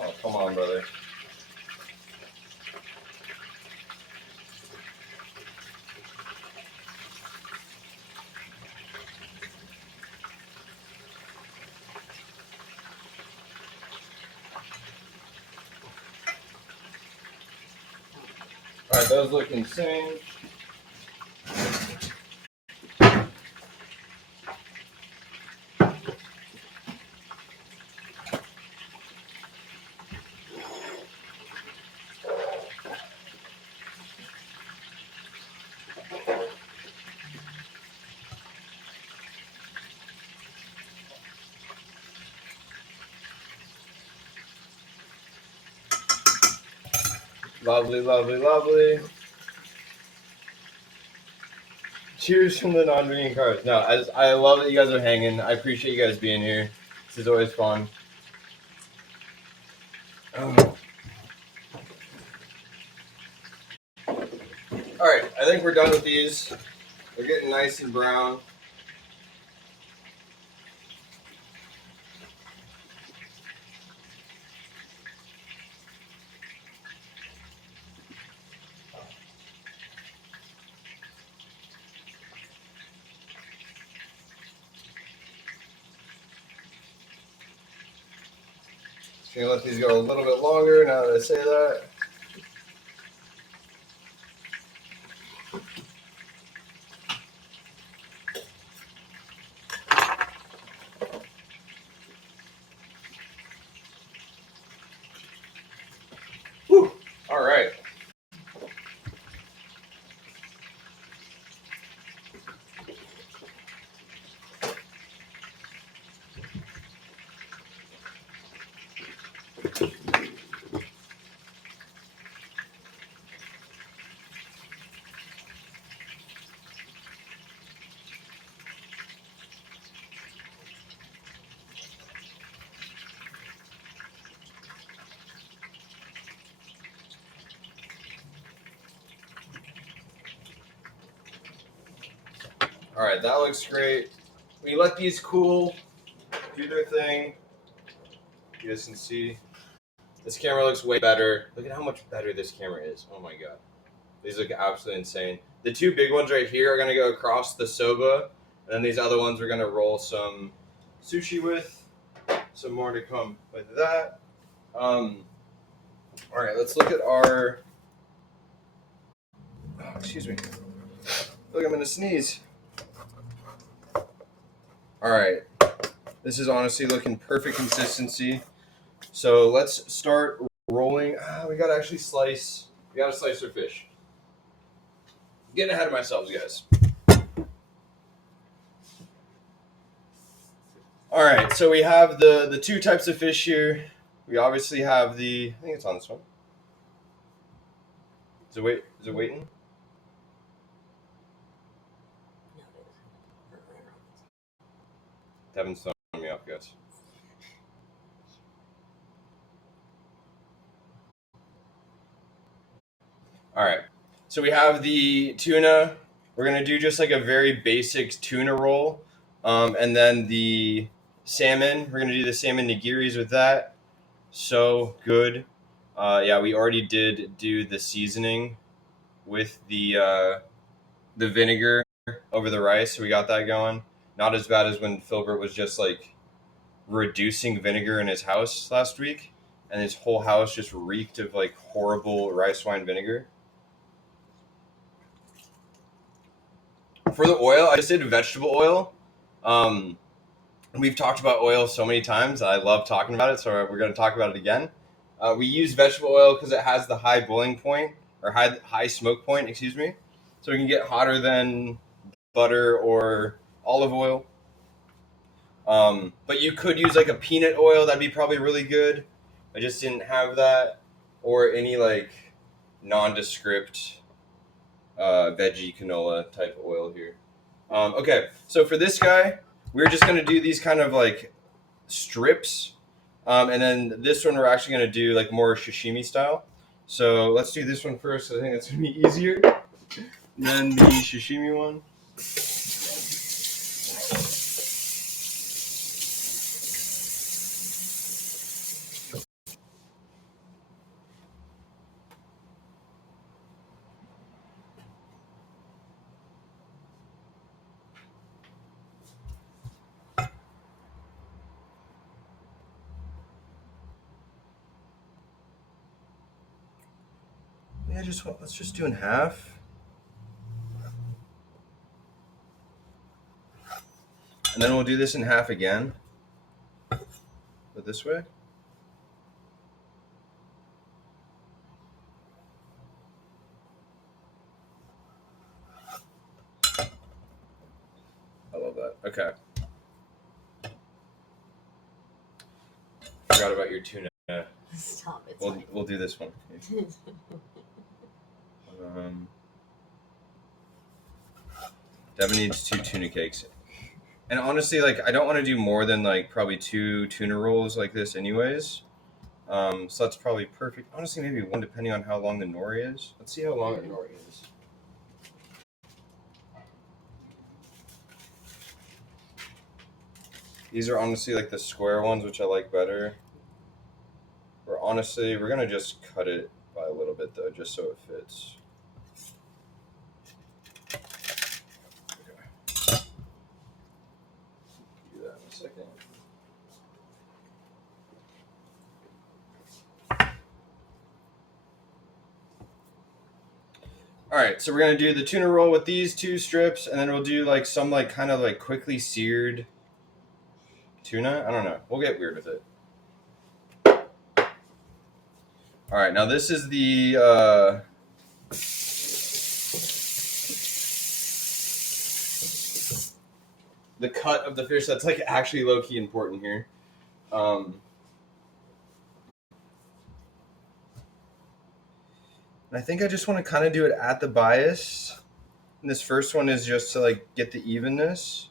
Oh, come on, brother. All right, those look insane. Lovely, lovely, lovely. Cheers from the non-vegan carbs. No, I love that you guys are hanging. I appreciate you guys being here. This is always fun. Oh. All right, I think we're done with these. They're getting nice and brown. Just gonna let these go a little bit longer now that I say that. Whew. All right. All right, that looks great. We let these cool, do their thing. You guys can see. This camera looks way better. Look at how much better this camera is. Oh my god. These look absolutely insane. The two big ones right here are going to go across the soba. And then these other ones we're going to roll some sushi with. Some more to come with that. All right, let's look at our... Oh, excuse me. Look, I'm going to sneeze. All right. This is honestly looking perfect consistency. So let's start rolling. We got to actually slice... We got to slice our fish. I'm getting ahead of myself, guys. All right, so we have the two types of fish here. We obviously have the... I think it's on this one. Is it waiting? Devin's throwing me off, guys. All right, so we have the tuna. We're going to do just like a very basic tuna roll. And then the salmon, we're going to do the salmon nigiris with that. So good. Yeah, we already did do the seasoning with the vinegar over the rice. So we got that going. Not as bad as when Filbert was just like reducing vinegar in his house last week. And his whole house just reeked of like horrible rice wine vinegar. For the oil, I just did vegetable oil. We've talked about oil so many times. I love talking about it, so we're going to talk about it again. We use vegetable oil because it has the high boiling point, or high smoke point, excuse me. So we can get hotter than butter or olive oil. But you could use like a peanut oil. That'd be probably really good. I just didn't have that. Or any like nondescript veggie canola type oil here. Okay, so for this guy, we're just going to do these kind of like strips. And then this one we're actually going to do like more sashimi style. So let's do this one first. I think that's going to be easier than the sashimi one. Yeah, let's just do in half. And then we'll do this in half again. But this way. I love that. Okay. Forgot about your tuna. Stop it. We'll do this one. Devin needs 2 tuna cakes. And honestly, like I don't want to do more than like probably 2 tuna rolls like this anyways. So that's probably perfect. Honestly, maybe 1 depending on how long the nori is. Let's see how long the nori is. These are honestly like the square ones, which I like better. Or honestly, we're gonna just cut it by a little bit though, just so it fits. Okay. Do that in a second. All right, so we're gonna do the tuna roll with these 2 strips, and then we'll do like some like kind of like quickly seared tuna. I don't know. We'll get weird with it. All right, now this is the cut of the fish that's like actually low key important here. And I think I just want to kind of do it at the bias. And this first one is just to like get the evenness.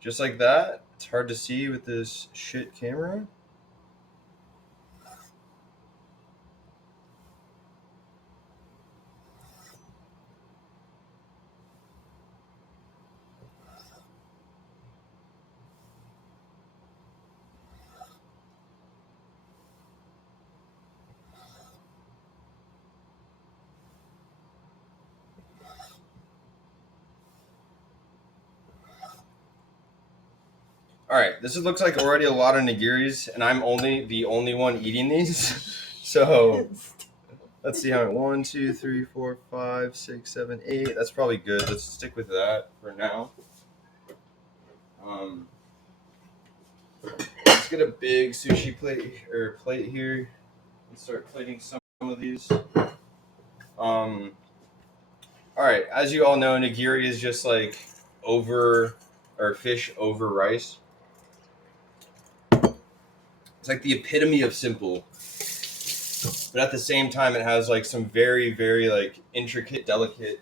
Just like that. It's hard to see with this shit camera. All right, looks like already a lot of nigiris, and I'm the only one eating these. So let's see how 1, 2, 3, 4, 5, 6, 7, 8. That's probably good. Let's stick with that for now. Let's get a big sushi plate here and start plating some of these. All right, as you all know, nigiri is just like fish over rice. It's like the epitome of simple, but at the same time, it has like some very, very like intricate, delicate.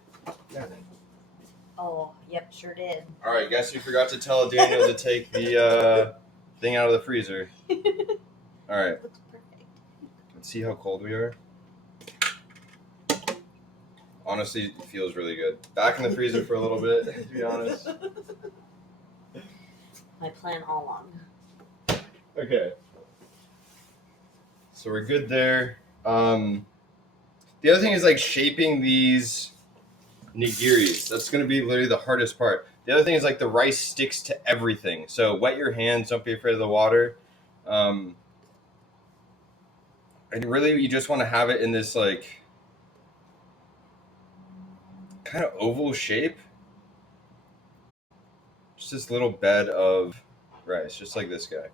Oh, yep, sure did. All right, guess we forgot to tell Daniel to take the thing out of the freezer. All right. Looks perfect. Let's see how cold we are. Honestly, it feels really good. Back in the freezer for a little bit, to be honest. My plan all along. Okay. So we're good there. The other thing is like shaping these nigiris. That's going to be literally the hardest part. The other thing is like the rice sticks to everything. So wet your hands. Don't be afraid of the water. And really, you just want to have it in this like kind of oval shape. Just this little bed of rice, just like this guy.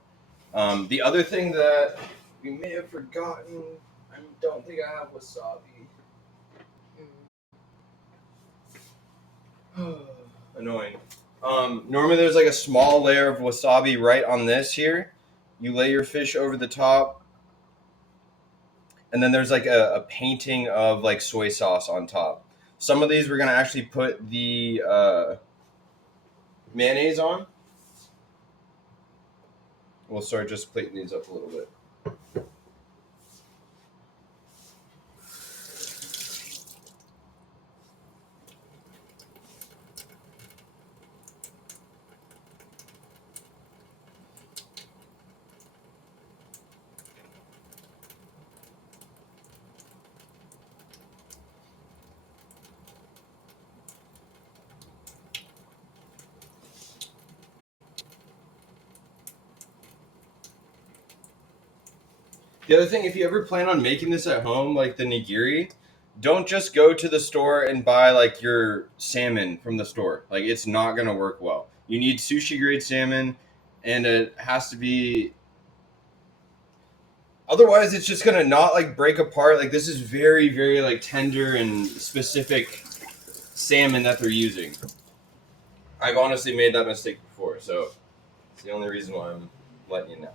The other thing that we may have forgotten, I don't think I have wasabi. Annoying. Normally there's like a small layer of wasabi right on this here. You lay your fish over the top, and then there's like a painting of like soy sauce on top. Some of these we're gonna actually put the mayonnaise on. We'll start just plating these up a little bit. The other thing, if you ever plan on making this at home, like the nigiri, don't just go to the store and buy like your salmon from the store. Like it's not gonna work well. You need sushi grade salmon, and it has to be. Otherwise, it's just gonna not like break apart. Like this is very, very like tender and specific salmon that they're using. I've honestly made that mistake before, so it's the only reason why I'm letting you know.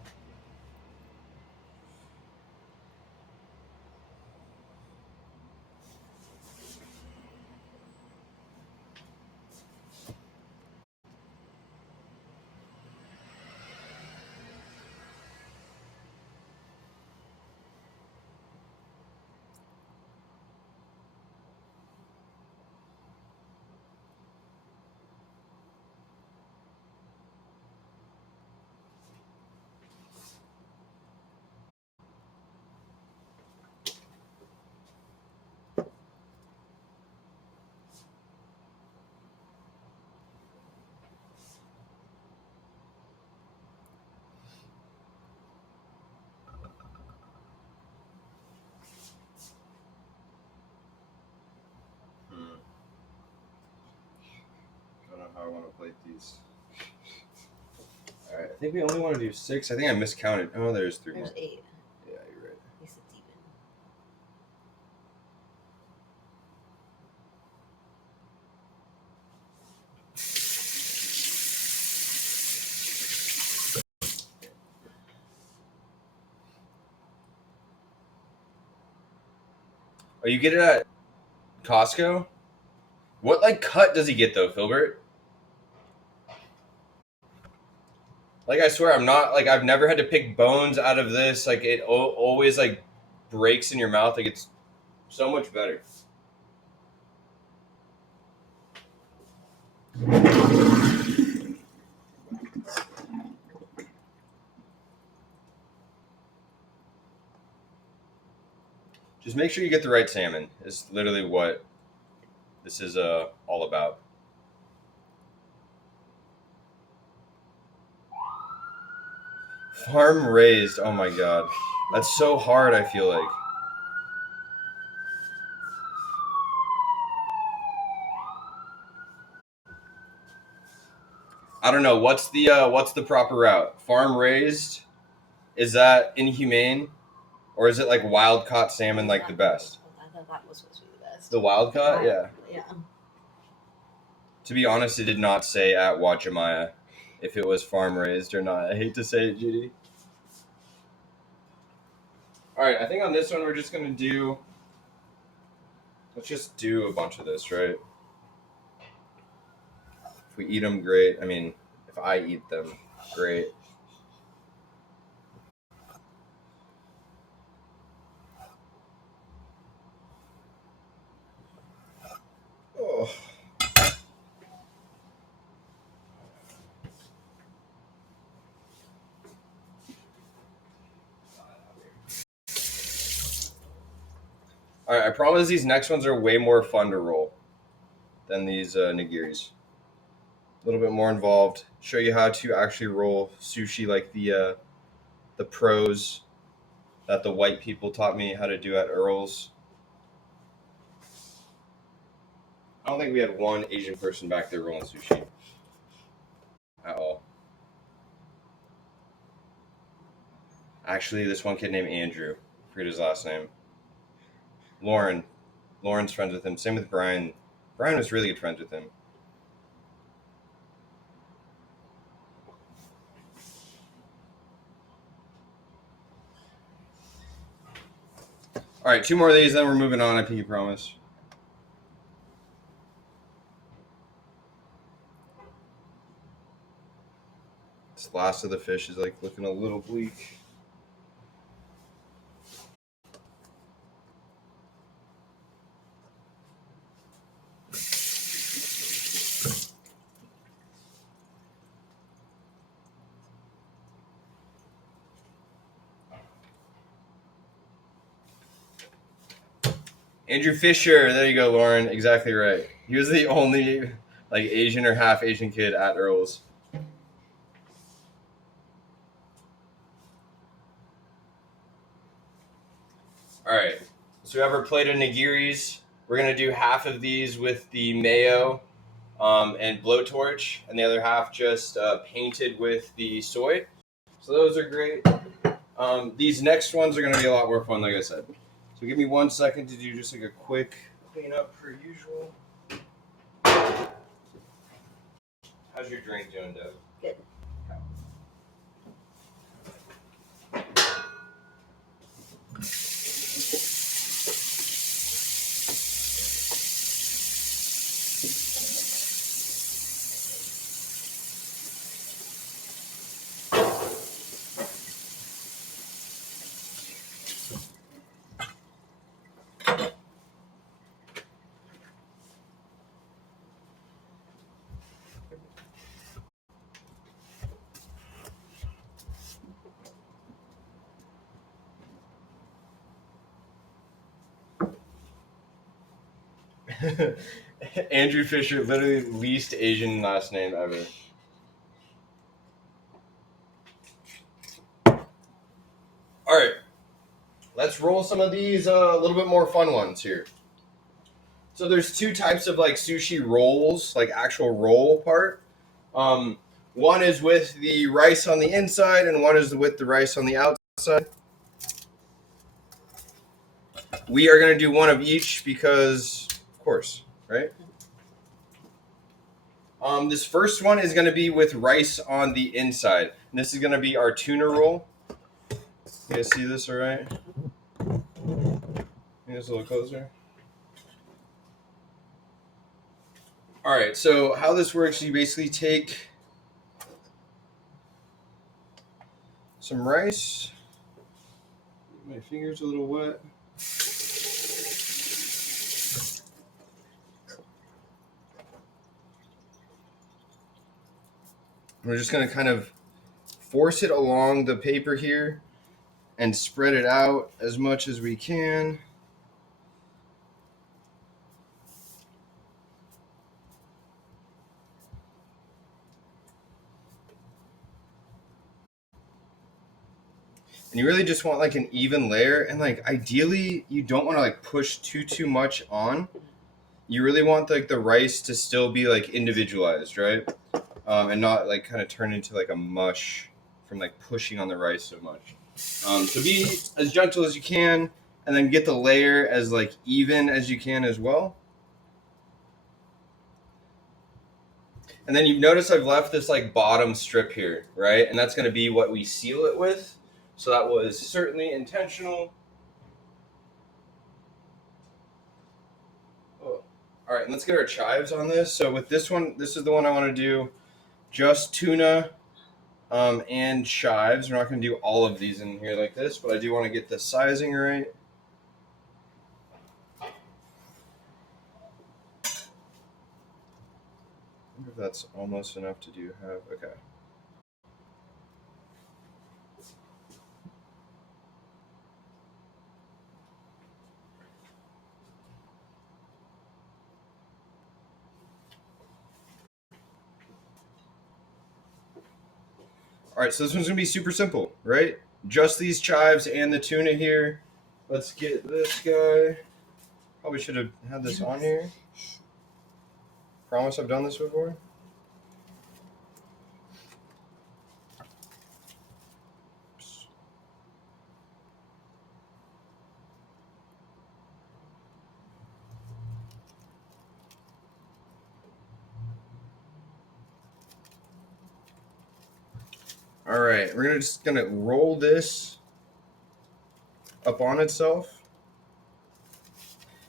I don't know how I want to plate these. All right, I think we only want to do 6. I think I miscounted. Oh, there's 3 more. There's 8. Yeah, you're right. At least it's even. Oh, you get it at Costco? What like cut does he get though, Filbert? Like I swear, I'm not like I've never had to pick bones out of this. Like it always like breaks in your mouth. Like it's so much better. Just make sure you get the right salmon. Is literally what this is all about. Farm raised. Oh my god. That's so hard, I feel like. I don't know. What's the proper route? Farm raised? Is that inhumane? Or is it like wild caught salmon like the best? I thought that was supposed to be the best. The wild caught? Yeah. Yeah. To be honest, it did not say at Wajimaya if it was farm raised or not. I hate to say it, Judy. Alright, I think on this one we're just gonna do... Let's just do a bunch of this, right? If we eat them, great. I mean, if I eat them, great. Oh. Alright, I promise these next ones are way more fun to roll than these nigiris. A little bit more involved. Show you how to actually roll sushi like the pros that the white people taught me how to do at Earl's. I don't think we had one Asian person back there rolling sushi at all. Actually, this one kid named Andrew. I forget his last name. Lauren's friends with him. Same with Brian. Brian was really good friends with him. All right, 2 more of these, then we're moving on, I pinky promise. This last of the fish is like looking a little bleak. Andrew Fisher, there you go, Lauren. Exactly right. He was the only like Asian or half Asian kid at Earl's. All right, so we have our plate of nigiris. We're gonna do half of these with the mayo and blowtorch, and the other half just painted with the soy. So those are great. These next ones are gonna be a lot more fun, like I said. So give me 1 second to do just like a quick cleanup per usual. How's your drink doing, Deb? Good. Andrew Fisher, literally least Asian last name ever. All right, let's roll some of these a little bit more fun ones here. So there's 2 types of like sushi rolls, like actual roll part. One is with the rice on the inside, and one is with the rice on the outside. We are going to do one of each because, of course, right? This first one is going to be with rice on the inside. And this is going to be our tuna roll. You guys see this all right? Here's a little closer. All right, so how this works, you basically take some rice. My finger's a little wet. We're just going to kind of force it along the paper here and spread it out as much as we can. And you really just want like an even layer, and like ideally you don't want to like push too much on. You really want like the rice to still be like individualized, right? And not like kind of turn into like a mush from like pushing on the rice so much. So be as gentle as you can, and then get the layer as like even as you can as well. And then you've noticed I've left this like bottom strip here, right? And that's going to be what we seal it with. So that was certainly intentional. Oh. All right, and let's get our chives on this. So with this one, this is the one I want to do just tuna and chives. We're not going to do all of these in here like this, but I do want to get the sizing right. I wonder if that's almost enough to do half. Okay. All right, so this one's going to be super simple, right? Just these chives and the tuna here. Let's get this guy. Probably should have had this on here. Promise I've done this before. All right, we're just gonna roll this up on itself.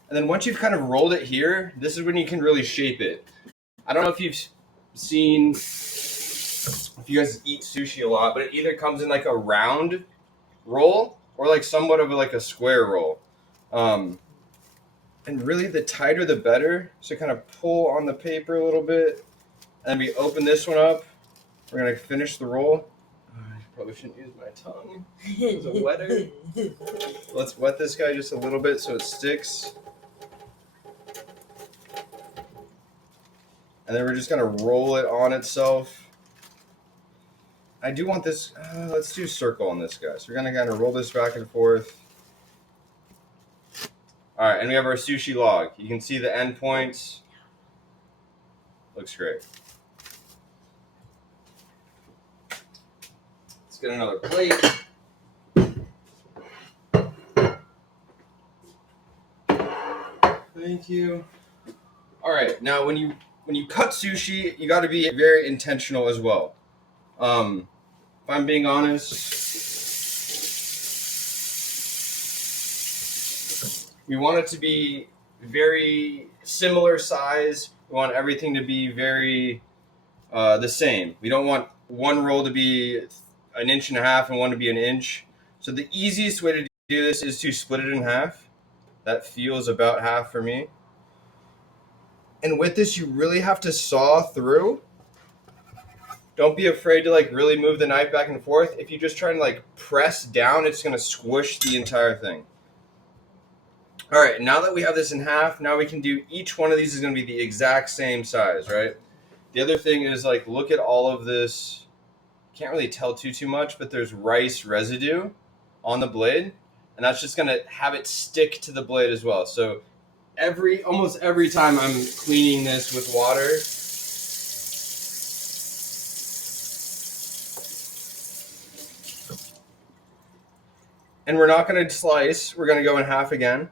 And then once you've kind of rolled it here, this is when you can really shape it. I don't know if you've seen, if you guys eat sushi a lot, but it either comes in like a round roll or like somewhat of like a square roll. And really the tighter the better. So kind of pull on the paper a little bit. And then we open this one up. We're gonna finish the roll. I probably shouldn't use my tongue. It's a wetter. Let's wet this guy just a little bit so it sticks. And then we're just gonna roll it on itself. I do want this, let's do circle on this guy. So we're gonna kind of roll this back and forth. All right, and we have our sushi log. You can see the end points. Looks great. Let's get another plate. Thank you. All right, now when you cut sushi, you got to be very intentional as well. If I'm being honest, we want it to be very similar size. We want everything to be very the same. We don't want one roll to be 1.5 inches and one to be 1 inch. So the easiest way to do this is to split it in half. That feels about half for me. And with this, you really have to saw through. Don't be afraid to like really move the knife back and forth. If you just try and like press down, it's going to squish the entire thing. All right, now that we have this in half, now we can do each one of these is going to be the exact same size, right? The other thing is like look at all of this. Can't really tell too much, but there's rice residue on the blade, and that's just going to have it stick to the blade as well. So almost every time I'm cleaning this with water, and we're not going to slice, we're going to go in half again.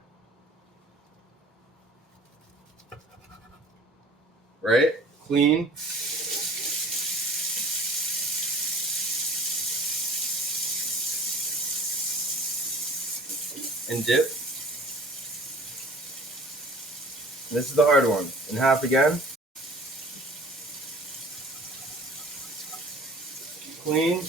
Right? Clean. And dip. This is the hard one. In half again. Clean.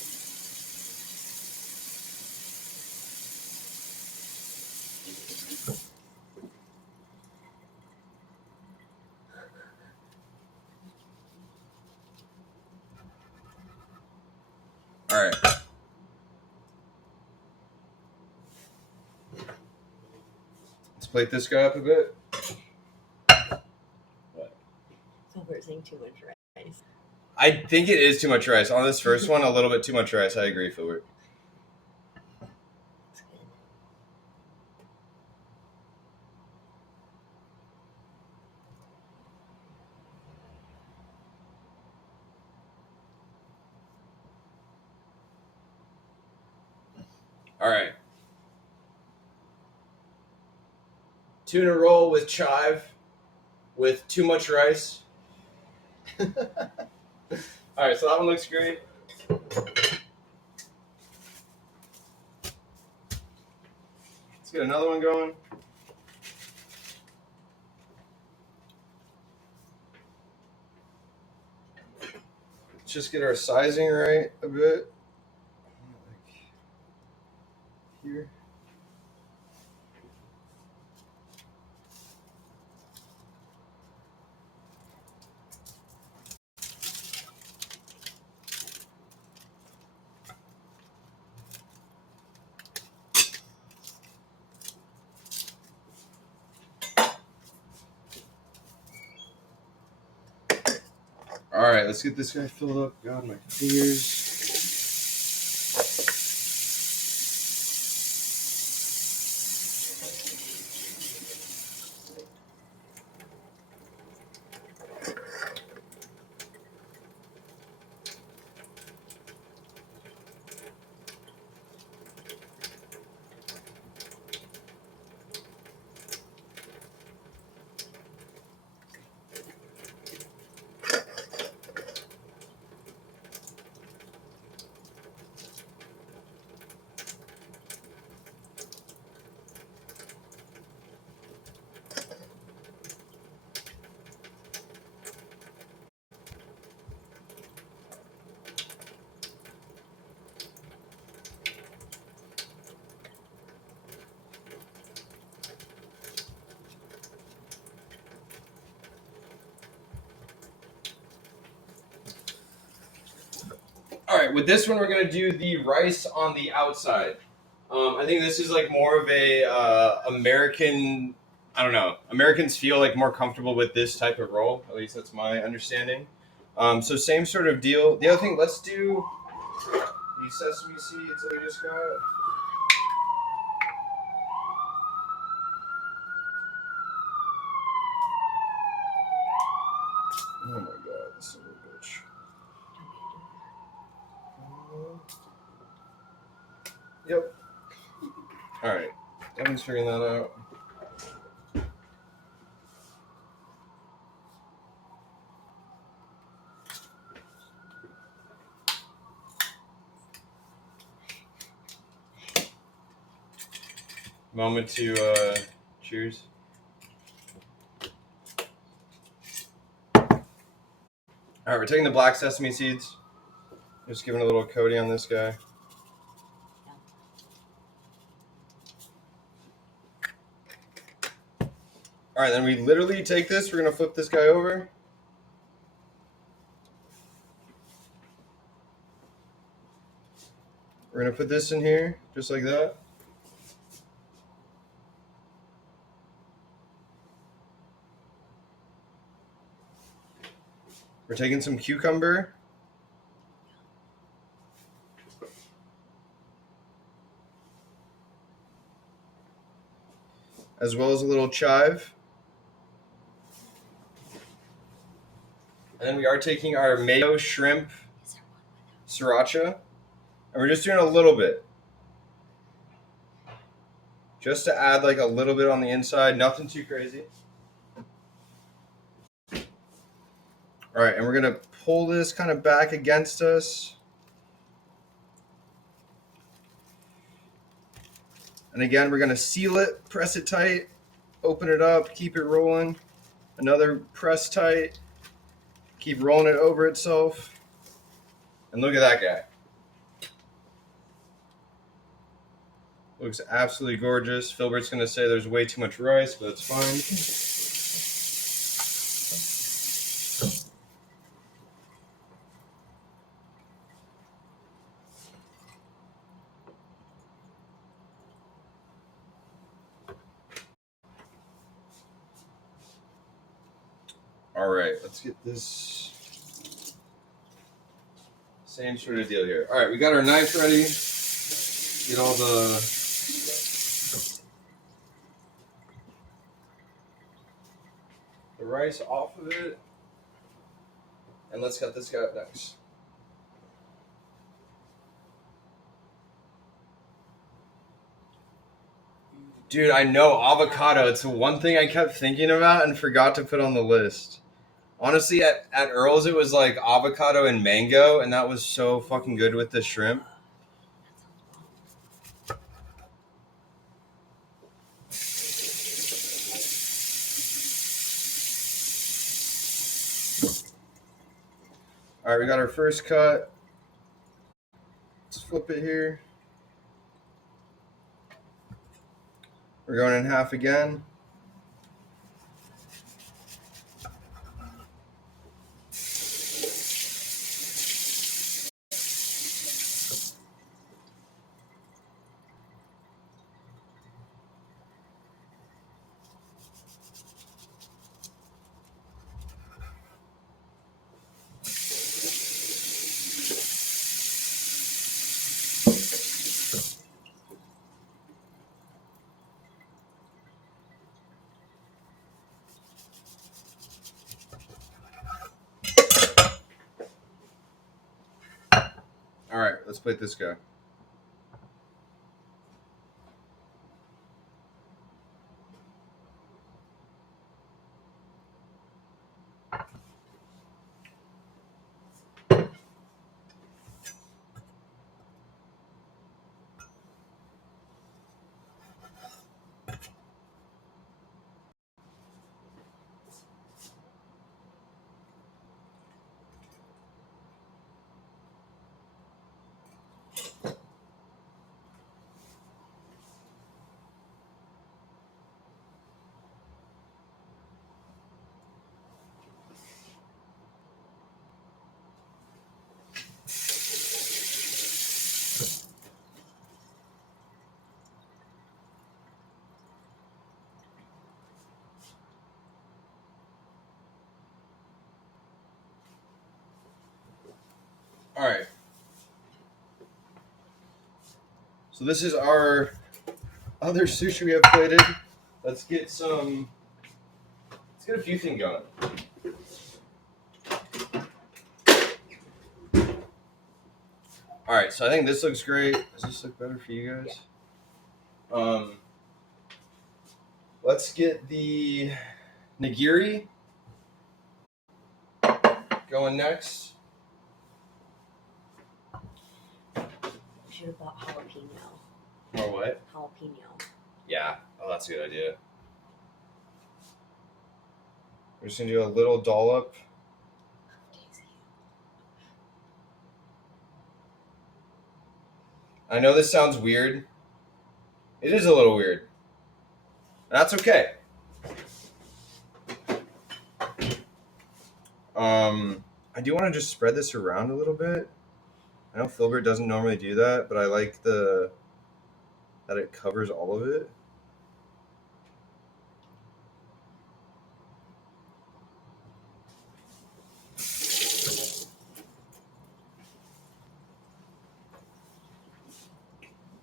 All right. Let's plate this guy up a bit. What? So we're saying too much rice. I think it is too much rice. On this first one, a little bit too much rice. I agree, Philbert. All right. Tuna roll with chive with too much rice. All right, so that one looks great. Let's get another one going. Let's just get our sizing right a bit. Like here. All right, let's get this guy filled up. God, my fingers. All right, with this one, we're going to do the rice on the outside. I think this is like more of a American, I don't know, Americans feel like more comfortable with this type of roll. At least that's my understanding. So same sort of deal. The other thing, let's do the sesame seeds that we just got. Oh my god, this is a little bitch. Yep. All right, Devin's figuring that out. Moment to cheers. All right, we're taking the black sesame seeds. Just giving a little coating on this guy. All right, then we literally take this. We're going to flip this guy over. We're going to put this in here, just like that. We're taking some cucumber. As well as a little chive. And then we are taking our mayo shrimp sriracha. And we're just doing a little bit. Just to add like a little bit on the inside. Nothing too crazy. All right, and we're going to pull this kind of back against us. And again, we're going to seal it, press it tight, open it up, keep it rolling. Another press tight. Keep rolling it over itself. And look at that guy. Looks absolutely gorgeous. Filbert's going to say there's way too much rice, but it's fine. All right, let's get this same sort of deal here. All right, we got our knife ready. Get all the rice off of it. And let's cut this guy up next. Dude, I know avocado. It's the one thing I kept thinking about and forgot to put on the list. Honestly, at Earl's, it was like avocado and mango, and that was so fucking good with the shrimp. All right, we got our first cut. Let's flip it here. We're going in half again. All right, let's plate this guy. All right. So this is our other sushi we have plated. Let's get a few things going. All right, so I think this looks great. Does this look better for you guys? Yeah. Let's get the nigiri going next. We should have bought jalapeno. Or what? Jalapeno. Yeah. Oh, that's a good idea. We're just gonna do a little dollop. I know this sounds weird. It is a little weird. That's okay. I do want to just spread this around a little bit. I know Filbert doesn't normally do that, but I like that it covers all of it.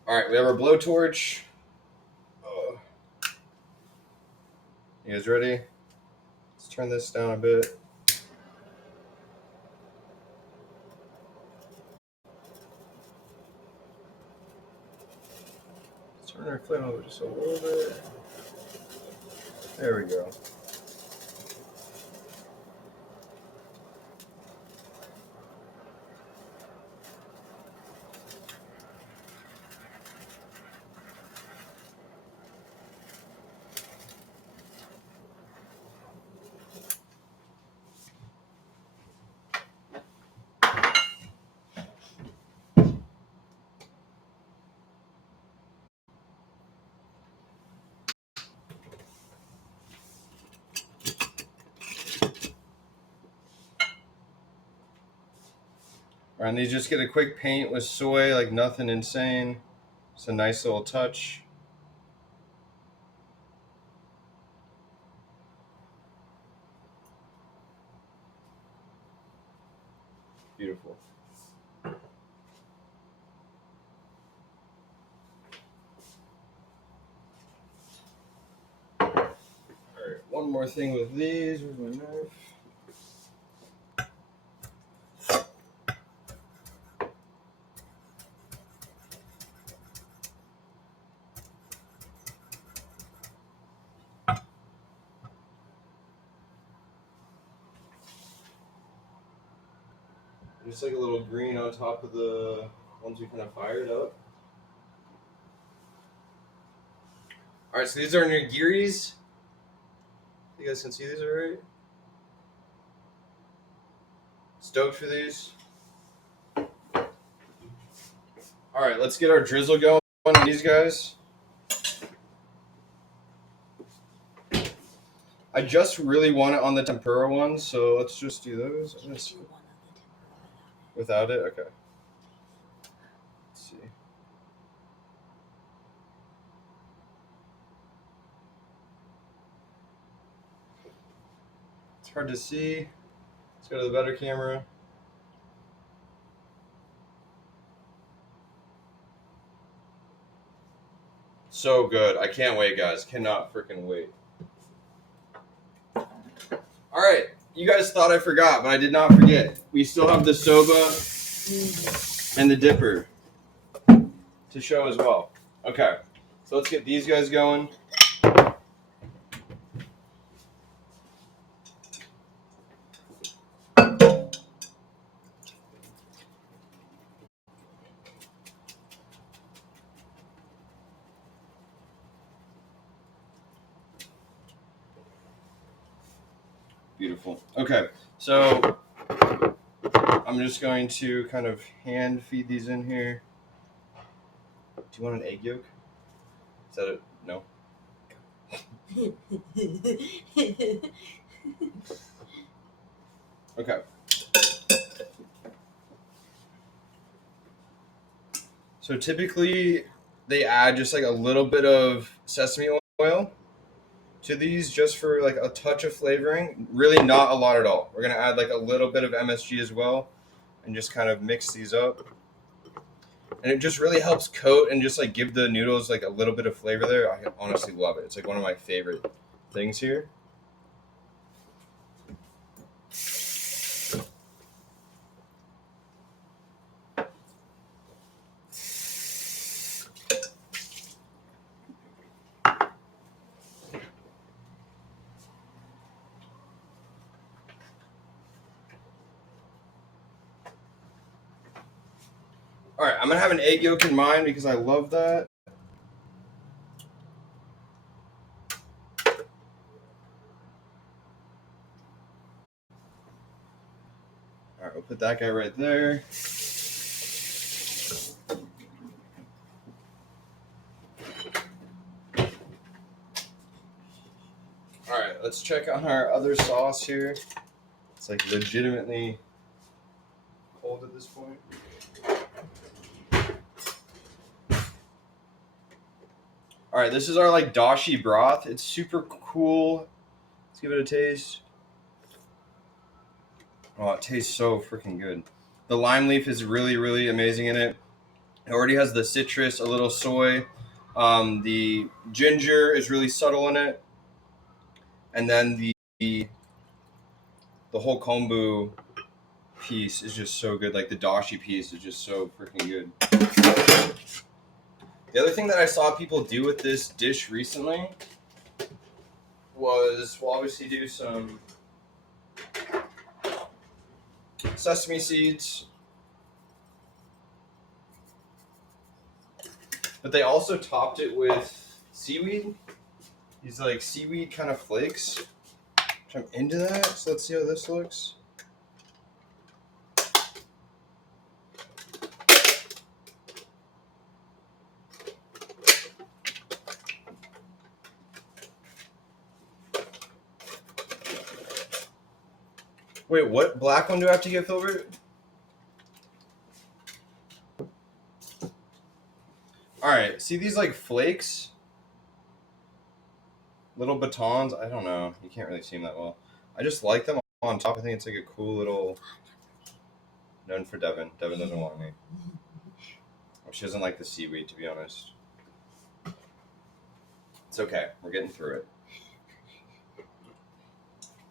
All right, we have our blowtorch. You guys ready? Let's turn this down a bit. Let's turn our flame over just a little bit. There we go. All right, and these just get a quick paint with soy, like nothing insane. It's a nice little touch. Beautiful. All right, one more thing with these. Where's my knife? Just like a little green on top of the ones we kind of fired up. All right, so these are nigiris. You guys can see these, all right? Stoked for these. All right, let's get our drizzle going on these guys. I just really want it on the tempura ones, so let's just do those. Without it? Okay. Let's see. It's hard to see. Let's go to the better camera. So good. I can't wait, guys. Cannot freaking wait. All right. You guys thought I forgot, but I did not forget. We still have the soba and the dipper to show as well. Okay. So let's get these guys going. Beautiful. Okay. So I'm just going to kind of hand feed these in here. Do you want an egg yolk? Is that it? No? Okay. So typically they add just like a little bit of sesame oil to these just for like a touch of flavoring. Really not a lot at all. We're going to add like a little bit of MSG as well and just kind of mix these up. And it just really helps coat and just like give the noodles like a little bit of flavor there. I honestly love it. It's like one of my favorite things here. All right, I'm going to have an egg yolk in mind because I love that. All right, we'll put that guy right there. All right, let's check on our other sauce here. It's like legitimately cold at this point. All right, this is our like Dashi broth. It's super cool. Let's give it a taste. Oh, it tastes so freaking good. The lime leaf is really, really amazing in it. It already has the citrus, a little soy. The ginger is really subtle in it. And then the whole kombu piece is just so good. Like the dashi piece is just so freaking good. The other thing that I saw people do with this dish recently was, we'll obviously do some sesame seeds, but they also topped it with seaweed. These like seaweed kind of flakes, which I'm into that. So let's see how this looks. Wait, what black one do I have to get, Filbert? Alright, see these like flakes? Little batons? I don't know. You can't really see them that well. I just like them on top. I think it's like a cool little... None for Devin. Devin doesn't want me. She doesn't like the seaweed, to be honest. It's okay. We're getting through it.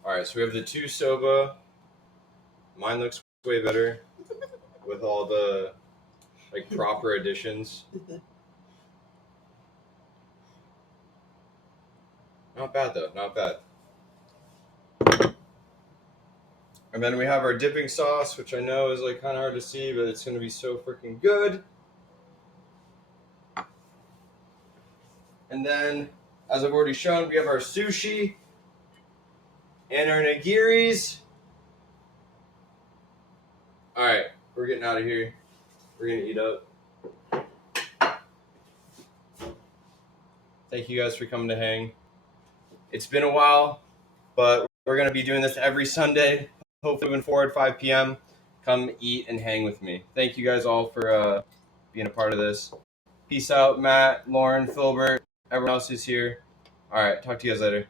Alright, so we have the two soba. Mine looks way better with all the like proper additions. Not bad though, not bad. And then we have our dipping sauce, which I know is like kind of hard to see, but it's going to be so freaking good. And then, as I've already shown, we have our sushi and our nigiris. All right, we're getting out of here. We're going to eat up. Thank you guys for coming to hang. It's been a while, but we're going to be doing this every Sunday. Hopefully moving forward, 5 p.m. Come eat and hang with me. Thank you guys all for being a part of this. Peace out, Matt, Lauren, Filbert, everyone else who's here. All right, talk to you guys later.